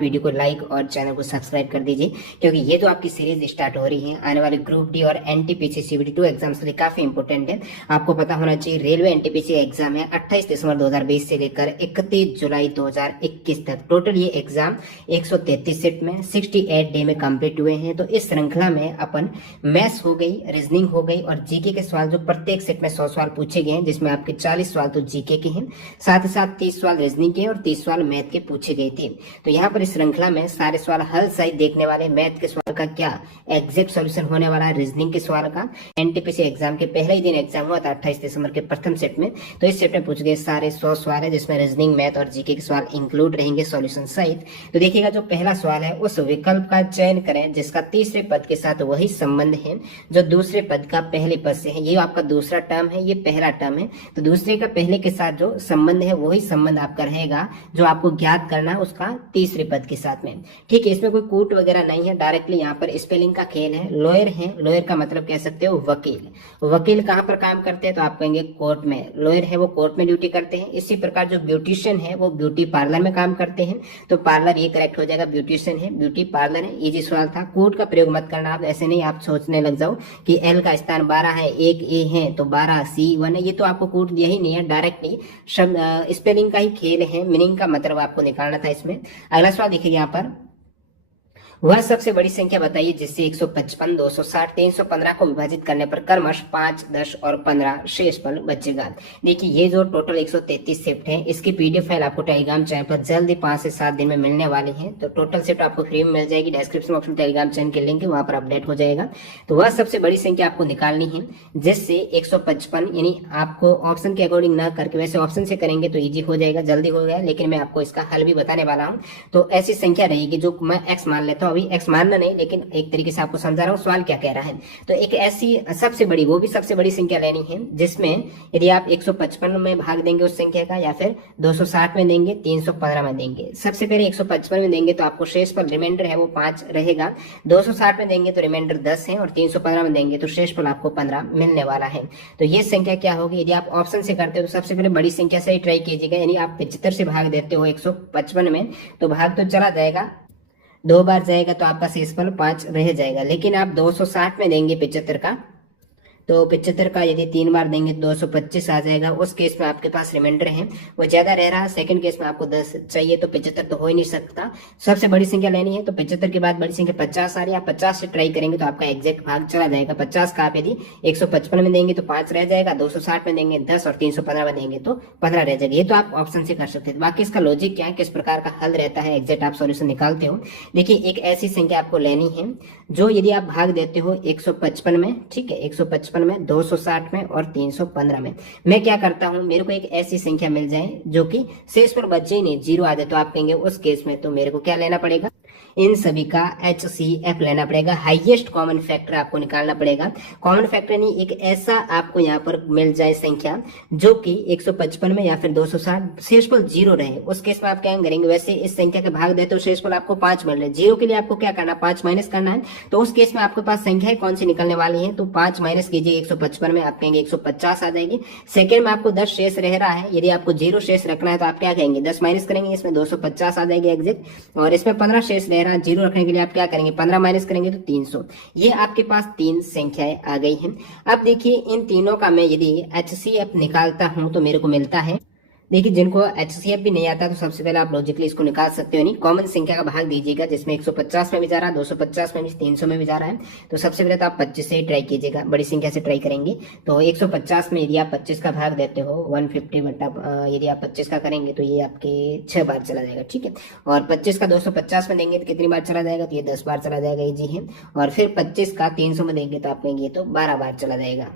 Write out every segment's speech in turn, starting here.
Video को like और channel को सब्सक्राइब कर दीजिए, क्योंकि ये जो आपकी सीरीज स्टार्ट हो रही है आने वाले ग्रुप डी और एनटीपीसी सीबीटी 2 एग्जाम्स के लिए काफी इंपोर्टेंट है। आपको पता होना चाहिए रेलवे एनटीपीसी एग्जाम है 28 दिसंबर 2020 से लेकर 31 जुलाई 2021 तक। टोटल ये एग्जाम 133 सेट में 68 डे में कंप्लीट हुए हैं। तो इस श्रृंखला में अपन मैथ्स हो गई, रीजनिंग हो गई और जीके के सवाल जो प्रत्येक सेट में 100 सवाल पूछे गए हैं, जिसमें आपके 40 सवाल तो जीके के हैं, साथ ही साथ 30 सवाल रीजनिंग के और 30 सवाल मैथ के पूछे गए थे। तो यहाँ पर इस श्रृंखला में सारे सवाल हल सहित देखने वाले, मैथ के सवाल का क्या एग्जैक्ट सॉल्यूशन होने वाला है, रीजनिंग के सवाल का। एनटीपीसी एग्जाम के पहले ही दिन एग्जाम हुआ था 28 दिसंबर के प्रथम सेट में। तो इस सेट में पूछे गए सारे 100 सवाल है, जिसमें रीजनिंग, मैथ और जीके के सवाल इंक्लूड रहेंगे सॉल्यूशन सहित। तो देखिएगा, जो पहला सवाल है उस विकल्प का चयन करें जिसका तीसरे पद के साथ वही संबंध है जो दूसरे पद का पहले पद से है। ये आपका दूसरा टर्म है, ये पहला टर्म है। तो दूसरे का पहले के साथ जो संबंध है वही संबंध आपका रहेगा जो आपको ज्ञात करना है उसका तीसरे पद के साथ में। ठीक है, इसमें कोई कूट वगैरह नहीं है, डायरेक्टली यहाँ पर स्पेलिंग का खेल है। लॉयर है, लॉयर का मतलब कह सकते हो वकील। वकील कहाँ पर काम करते हैं तो आप कहेंगे कोर्ट में। लॉयर है वो कोर्ट में ड्यूटी करते हैं। इसी प्रकार जो ब्यूटिशियन है वो ब्यूटी पार्लर में काम करते हैं। तो पार्लर ये करेक्ट हो जाएगा, ब्यूटिशियन है, ब्यूटी पार्लर है। इजी सवाल था। कूट का प्रयोग मत करना आप, ऐसे नहीं आप सोचने लग जाओ कि एल का स्थान 12 है, एक ए है तो 12 C1 है। ये तो आपको कूट दिया ही नहीं है, डायरेक्टली स्पेलिंग का ही खेल है, मीनिंग का मतलब आपको निकालना था इसमें। अगला सवाल देखिए यहाँ पर, वह सबसे बड़ी संख्या बताइए जिससे 155, 260, 315 को विभाजित करने पर क्रमश 5, 10 और 15 शेषफल बचेगा। देखिए, ये जो टोटल 133 शिफ्ट है, इसकी पीडीएफ फाइल आपको टेलीग्राम चैनल पर जल्दी 5 से 7 दिन में मिलने वाली है। तो टोटल शिफ्ट आपको फ्री में मिल जाएगी। डिस्क्रिप्शन बॉक्स में टेलीग्राम चैनल के लिंक है, वहां पर अपडेट हो जाएगा। तो वह सबसे बड़ी संख्या आपको निकालनी है जिससे 155, यानी आपको ऑप्शन के अकॉर्डिंग ना करके, वैसे ऑप्शन से करेंगे तो ईजी हो जाएगा, जल्दी हो गया, लेकिन मैं आपको इसका हल भी बताने वाला हूँ। तो ऐसी संख्या रहेगी जो मैं एक्स मान लेता हूँ, अभी एक्स मानना नहीं लेकिन एक तरीके से आपको समझा रहा हूँ सवाल क्या कह रहा है। तो एक ऐसी सबसे बड़ी, वो भी सबसे बड़ी संख्या लेनी है जिसमें यदि आप 155 में भाग देंगे उस संख्या का, या फिर 260 में देंगे, 315 में देंगे। सबसे पहले 155 में देंगे तो आपको शेषफल रिमाइंडर है वो 5 रहेगा। 260 में देंगे तो रिमाइंडर 10 है और 315 में देंगे तो शेषफल आपको 15 मिलने वाला है। तो ये संख्या क्या होगी? यदि आप ऑप्शन से करते हो तो सबसे पहले बड़ी संख्या से ही ट्राई कीजिएगा। यानी आप 75 से भाग देते हो 155 में तो भाग तो चला जाएगा, 2 बार जाएगा तो आपका शेषफल 5 रह जाएगा। लेकिन आप 260 में देंगे 75 का, तो 75 का यदि 3 बार देंगे तो 225 आ जाएगा। उस केस में आपके पास रिमाइंडर है वो ज्यादा रह रहा है। सेकंड केस में आपको 10 चाहिए तो 75 तो हो ही नहीं सकता। सबसे बड़ी संख्या लेनी है तो 75 के बाद बड़ी संख्या 50 आ रही है। आप 50 से ट्राई करेंगे तो आपका एग्जैक्ट भाग चला जाएगा। 50 का आप यदि 155 में देंगे तो 5 रह जाएगा, 260 में देंगे 10 और 315 में देंगे तो 15 रह जाएगा। ये तो आप ऑप्शन से कर सकते हैं। बाकी इसका लॉजिक क्या है, किस प्रकार का हल रहता है, एग्जैक्ट आप सॉल्यूशन निकालते हो। देखिए, एक ऐसी संख्या आपको लेनी है जो यदि आप भाग देते हो 155 में, ठीक है, 155 में, 260 में और 315 में, मैं क्या करता हूं, मेरे को एक ऐसी संख्या मिल जाए जो कि शेषफल बचे ही नहीं, 0 आ जाए, तो आप कहेंगे उस केस में तो मेरे को क्या लेना पड़ेगा, इन सभी का HCF लेना पड़ेगा। हाईएस्ट कॉमन फैक्टर आपको निकालना पड़ेगा। कॉमन फैक्टर नहीं, एक ऐसा आपको यहाँ पर मिल जाए संख्या जो कि 155 में या फिर 260 शेषफल 0 रहे। उस केस में आप क्या करेंगे, वैसे इस संख्या के भाग दे तो शेषफल आपको 5 मिल रहे, 0 के लिए आपको क्या करना, 5 माइनस करना है। तो उस केस में आपके पास संख्या कौन सी निकलने वाली है, तो 5 माइनस कीजिए 155 में, आप कहेंगे 150 आ जाएगी। सेकेंड में आपको 10 शेष रह रहा है, यदि आपको 0 शेष रखना है तो आप क्या कहेंगे, 10 माइनस करेंगे, इसमें 250 आ जाएगी एग्जैक्ट। और इसमें 15 शेष रह रहा है, 0 रखने के लिए आप क्या करेंगे, 15 माइनस करेंगे तो 300। ये आपके पास 3 संख्याएं आ गई हैं। अब देखिए, इन तीनों का मैं यदि HCF निकालता हूं तो मेरे को मिलता है, देखिए जिनको HCF भी नहीं आता तो सबसे पहले आप लॉजिकली इसको निकाल सकते हो। नहीं, कॉमन संख्या का भाग दीजिएगा जिसमें 150 में भी जा रहा है, 250 में भी, 300 में भी जा रहा है। तो सबसे पहले तो आप 25 से ही ट्राई कीजिएगा, बड़ी संख्या से ट्राई करेंगे। तो 150 में यदि आप 25 का भाग देते हो 150 बटा, यदि आप 25 का करेंगे तो ये आपके 6 बार चला जाएगा, ठीक है। और 25 का 250 में देंगे तो कितनी बार चला जाएगा, तो ये 10 बार चला जाएगा, इजी है। और फिर 25 का 300 में देंगे तो आप कहेंगे ये तो 12 बार चला जाएगा।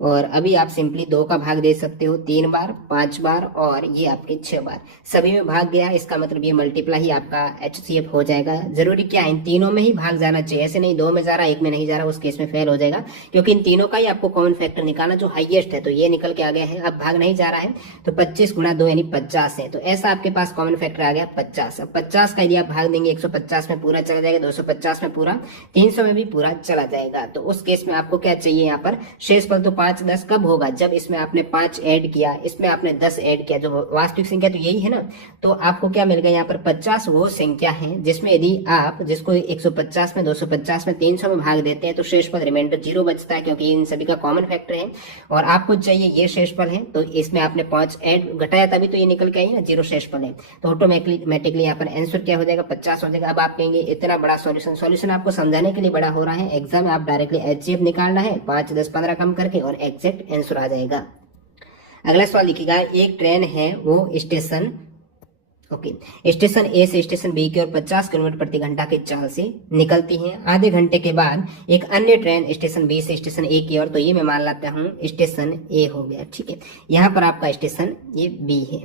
और अभी आप सिंपली 2 का भाग दे सकते हो 3 बार, 5 बार और ये आपके 6 बार, सभी में भाग गया। इसका मतलब ये मल्टीप्लाई ही आपका HCF हो जाएगा। जरूरी क्या है, इन तीनों में ही भाग जाना चाहिए, ऐसे नहीं 2 में जा रहा 1 में नहीं जा रहा, उस केस में फेल हो जाएगा। क्योंकि इन तीनों का ही आपको कॉमन फैक्टर निकालना जो हाईएस्ट है। तो ये निकल के आ गया है, अब भाग नहीं जा रहा है तो 25 गुणा 2 यानी 50 है। तो ऐसा आपके पास कॉमन फैक्टर आ गया 50। अब 50 का यदि आप भाग देंगे 150 में पूरा चला जाएगा, 250 में पूरा, 300 में भी पूरा चला जाएगा। तो उस केस में आपको क्या चाहिए, यहाँ पर शेषफल तो 5-10 कब होगा? जब इसमें आपने 5 ऐड किया, इसमें आपने 10 ऐड किया, जो वास्तविक संख्या तो यही है ना। तो आपको क्या मिल गया यहाँ पर 50 वो संख्या है जिसमें यदि आप जिसको 150 में 250 में 300 में भाग देते हैं तो शेषफल रिमाइंडर 0 बचता है, क्योंकि इन सभी का कॉमन फैक्टर है और आपको चाहिए ये शेषफल है। तो इसमें आपने 5 ऐड घटाया तभी तो ये निकल के आई ना 0 शेषफल है। तो ऑटोमेटिकली यहाँ पर आंसर क्या हो जाएगा? 50 हो जाएगा। अब आप कहेंगे इतना बड़ा सॉल्यूशन आपको समझाने के लिए बड़ा हो रहा है, एग्जाम में आप डायरेक्टली एचसीएफ निकालना है 5, 10, 15 कम करके और एग्जैक्ट आंसर आ जाएगा। अगला सवाल लिखिएगा, एक ट्रेन है वो स्टेशन ए से स्टेशन बी की ओर 50 किलोमीटर प्रति घंटा की चाल से निकलती है। आधे घंटे के बाद एक अन्य ट्रेन स्टेशन बी से स्टेशन ए की ओर, तो ये मैं मान लेता हूँ स्टेशन ए हो गया, ठीक है। यहाँ पर आपका स्टेशन ये बी है।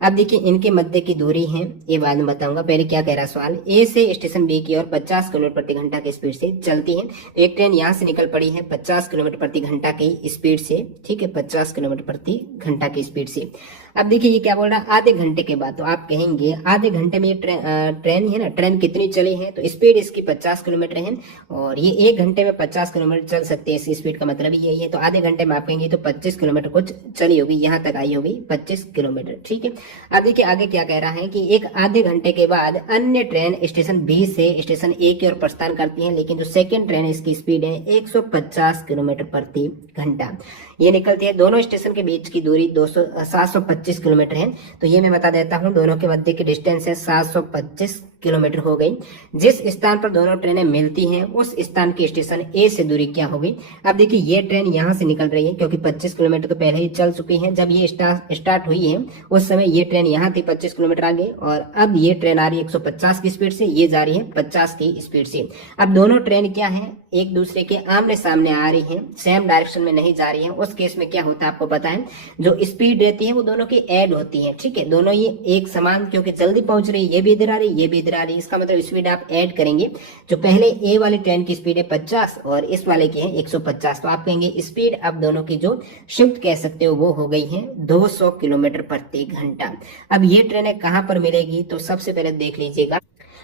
अब देखिए इनके मध्य की दूरी है, ये बाद में बताऊंगा, पहले क्या कह रहा है सवाल। ए से स्टेशन बी की ओर 50 किलोमीटर प्रति घंटा की स्पीड से चलती है। तो एक ट्रेन यहाँ से निकल पड़ी है 50 किलोमीटर प्रति घंटा की स्पीड से, ठीक है, 50 किलोमीटर प्रति घंटा की स्पीड से। अब देखिए ये क्या बोल रहा है? आधे घंटे के बाद। तो आप कहेंगे आधे घंटे में ये ट्रेन है ना, ट्रेन कितनी चली है? तो स्पीड इसकी 50 किलोमीटर है और ये 1 घंटे में 50 किलोमीटर चल सकते हैं, इसकी स्पीड का मतलब यही है। तो आधे घंटे में आप कहेंगे तो 25 किलोमीटर कुछ चली होगी, यहाँ तक आई होगी 25 किलोमीटर, ठीक है। अब देखिए आगे क्या कह रहा है कि एक आधे घंटे के बाद अन्य ट्रेन स्टेशन बी से स्टेशन ए की ओर प्रस्थान करती है, लेकिन जो सेकेंड ट्रेन है इसकी स्पीड है 150 किलोमीटर प्रति घंटा। ये निकलती है, दोनों स्टेशन के बीच की दूरी 725 किलोमीटर है। तो ये मैं बता देता हूँ, दोनों के मध्य की डिस्टेंस है 725 किलोमीटर हो गई। जिस स्थान पर दोनों ट्रेनें मिलती हैं उस स्थान की स्टेशन ए से दूरी क्या होगी? अब देखिए ये ट्रेन यहाँ से निकल रही है क्योंकि 25 किलोमीटर तो पहले ही चल चुकी है। जब ये स्टार्ट हुई है उस समय ये ट्रेन यहाँ थी 25 किलोमीटर आगे, और अब ये ट्रेन आ रही है 150 की स्पीड से, ये जा रही है 50 की स्पीड से। अब दोनों ट्रेन क्या है? एक दूसरे के आमने सामने आ रही है, सेम डायरेक्शन में नहीं जा रही है। उस केस में क्या होता है आपको पता है, जो स्पीड रहती है वो दोनों की ऐड होती है, ठीक है। दोनों ये एक समान, क्योंकि जल्दी पहुंच रही है, ये भी इधर आ रही है, ये भी इधर आ रही है, इसका मतलब स्पीड आप ऐड करेंगे। जो पहले ए वाली ट्रेन की स्पीड है 50 और इस वाले की है 150, तो आप कहेंगे स्पीड अब दोनों की जो शिफ्ट कह सकते हो वो हो गई है 200 किलोमीटर प्रति घंटा। अब ये ट्रेनें कहां पर मिलेगी? तो सबसे पहले देख लीजिएगा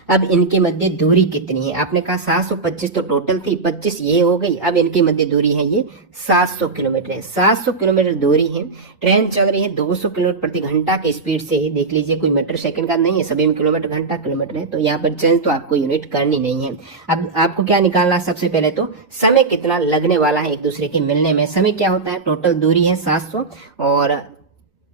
अब इनके मध्य दूरी कितनी है। आपने कहा 725 तो टोटल थी, 25 ये हो गई। अब इनके मध्य दूरी है ये 700 किलोमीटर है। 700 किलोमीटर दूरी है, ट्रेन चल रही है 200 किलोमीटर प्रति घंटा की स्पीड से। देख लीजिए कोई मीटर सेकंड का नहीं है, सभी में किलोमीटर घंटा किलोमीटर है, तो यहाँ पर चेंज तो आपको यूनिट करनी नहीं है। अब आपको क्या निकालना, सबसे पहले तो समय कितना लगने वाला है एक दूसरे के मिलने में। समय क्या होता है? टोटल दूरी है 700 और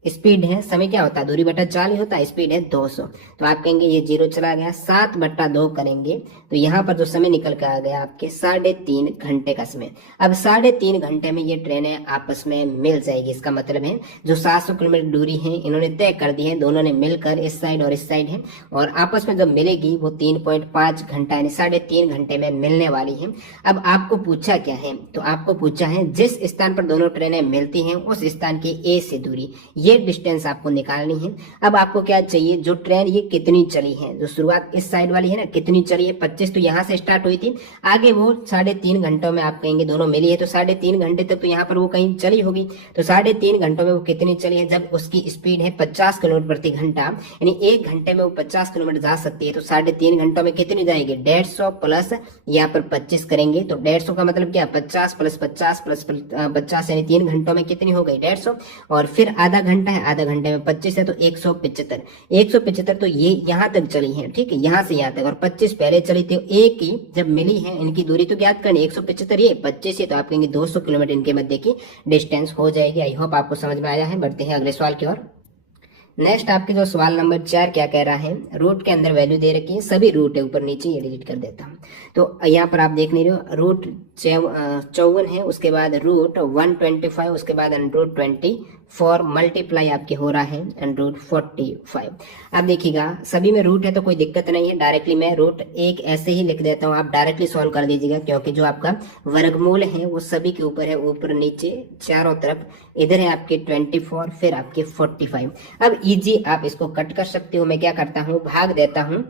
स्पीड है, समय क्या होता है? दूरी बटा 4 ही होता है, स्पीड है 200। तो आप कहेंगे ये 0 चला गया, 7/2 करेंगे तो यहाँ पर जो समय निकल कर आ गया आपके 3.5 घंटे का समय। अब 3.5 घंटे में ये ट्रेनें आपस में मिल जाएगी। इसका मतलब है जो 700 किलोमीटर दूरी है इन्होंने तय कर दी है, दोनों ने मिलकर इस साइड और इस साइड है, और आपस में जब मिलेगी वो 3.5 घंटा यानी 3.5 घंटे में मिलने वाली है। अब आपको पूछा क्या है? तो आपको पूछा है जिस स्थान पर दोनों ट्रेनें मिलती हैं उस स्थान की ए से दूरी, ये डिस्टेंस आपको निकालनी है। अब आपको क्या चाहिए? जो ट्रेन ये कितनी चली है, जो शुरुआत इस साइड वाली है ना, कितनी चली है? 25 तो यहाँ से स्टार्ट हुई थी, आगे वो 3.5 घंटों में आप कहेंगे दोनों मिली है, तो 3.5 घंटे तक तो यहाँ पर वो कहीं चली होगी। तो 3.5 घंटों में वो कितनी चली है? जब उसकी स्पीड है 50 किलोमीटर प्रति घंटा, यानी 1 घंटे में वो 50 किलोमीटर जा सकती है, तो 3.5 घंटों में कितनी जाएगी? 150 प्लस यहाँ पर 25 करेंगे तो 150 का मतलब क्या? 50 प्लस 50 प्लस 50 यानी 3 घंटों में कितनी हो गई? 150, और फिर आधा घंटा है, आधा घंटे में 25 है तो 175 तो ये यहाँ तक चली है, ठीक है, यहाँ से यहाँ तक, और 25 पहले चली थी। एक ही जब मिली है इनकी दूरी तो ज्ञात करनी, 175 ये 25 है, तो आप कहेंगे 200 किलोमीटर इनके मध्य की डिस्टेंस हो जाएगी। आई होप आपको समझ में आया है। बढ़ते हैं अगले सवाल की ओर। नेक्स्ट आपके जो सवाल नंबर 4 क्या कह रहा है? रूट के अंदर वैल्यू दे रखी है, सभी रूट है ऊपर नीचे, ये डिलीट कर देता हूँ। तो यहाँ पर आप देख नहीं रहे हो, रूट 54 है, उसके बाद रूट 125, उसके बाद रूट 24 मल्टीप्लाई आपके हो रहा है रूट 45। अब देखिएगा सभी में रूट है तो कोई दिक्कत नहीं है, डायरेक्टली मैं रूट 1 ऐसे ही लिख देता हूँ, आप डायरेक्टली सॉल्व कर दीजिएगा, क्योंकि जो आपका वर्गमूल है वो सभी के ऊपर है, ऊपर नीचे चारों तरफ। इधर है आपके 24, फिर आपके 45। अब इजी आप इसको कट कर सकते हो। मैं क्या करता हूँ, भाग देता हूँ।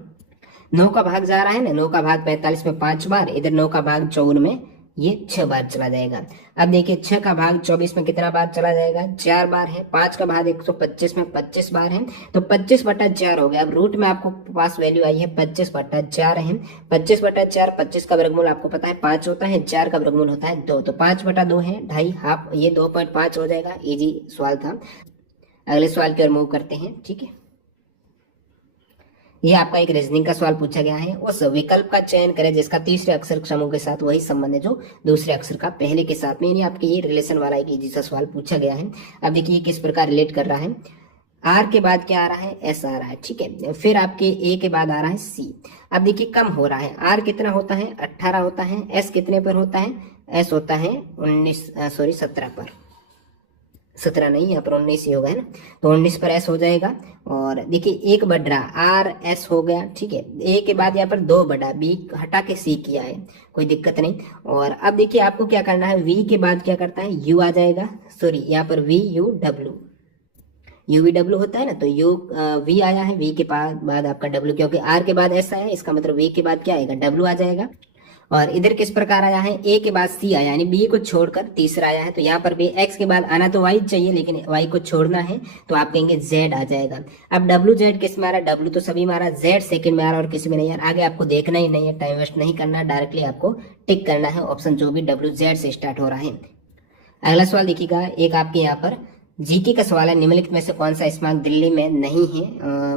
9 का भाग जा रहा है ना, 9 का भाग 45 में 5 बार, इधर 9 का भाग 54 में ये 6 बार चला जाएगा। अब देखिए 6 का भाग 24 में कितना बार चला जाएगा, 4 बार है। 5 का भाग 125 में 25 बार है, तो 25/4 हो गया। अब रूट में आपको पास वैल्यू आई है 25/4 है। 25/4, 25 का वर्गमूल आपको पता है 5 होता है, 4 का वर्गमूल होता है 2, तो 5/2 है, 2.5 हाफ, ये 2.5 हो जाएगा। इजी सवाल था। अगले सवाल की ओर मूव करते हैं। ठीक है, ये आपका एक रीजनिंग का सवाल पूछा गया है। उस विकल्प का चयन करें जिसका तीसरे अक्षर समूह के साथ वही संबंध है जो दूसरे अक्षर का पहले के साथ में, यानी आपके ये रिलेशन वाला एक इजी सा सवाल पूछा गया है। अब देखिए किस प्रकार रिलेट कर रहा है। आर के बाद क्या आ रहा है, एस आ रहा है। ठीक है, फिर आपके ए के बाद आ रहा है सी। अब देखिए कम हो रहा है। आर कितना होता है, 18 होता है। एस कितने पर होता है, एस होता है 17 पर। 17 नहीं, यहाँ पर 19 ही होगा, है ना, तो 19 पर एस हो जाएगा। और देखिए एक बढ़ रहा, आर एस हो गया। ठीक है, ए के बाद यहाँ पर 2 बढ़ा, बी हटा के सी किया है, कोई दिक्कत नहीं। और अब देखिए आपको क्या करना है, वी के बाद क्या करता है, यू आ जाएगा। सॉरी, यहाँ पर V U W, U V W होता है ना, तो यू वी आया है, वी के बाद आपका डब्ल्यू, क्योंकि आर के बाद एस आया, इसका मतलब वी के बाद क्या आएगा, डब्ल्यू आ जाएगा। और इधर किस प्रकार आया है, ए के बाद सी आया, यानी बी को छोड़कर तीसरा आया है। तो यहाँ पर भी एक्स के बाद आना तो वाई चाहिए, लेकिन वाई को छोड़ना है, तो आप कहेंगे जेड आ जाएगा। अब डब्ल्यू जेड किस में आ रहा, डब्ल्यू तो सभी में आ रहा, जेड सेकंड में आ रहा और किसी में नहीं आ रहा। आगे आपको देखना ही नहीं है, टाइम वेस्ट नहीं करना, डायरेक्टली आपको टिक करना है ऑप्शन जो भी डब्ल्यू जेड से स्टार्ट हो रहा है। अगला सवाल देखिएगा, एक आपके यहाँ पर जीके का सवाल है, निम्नलिखित में से कौन सा स्मारक दिल्ली में नहीं है।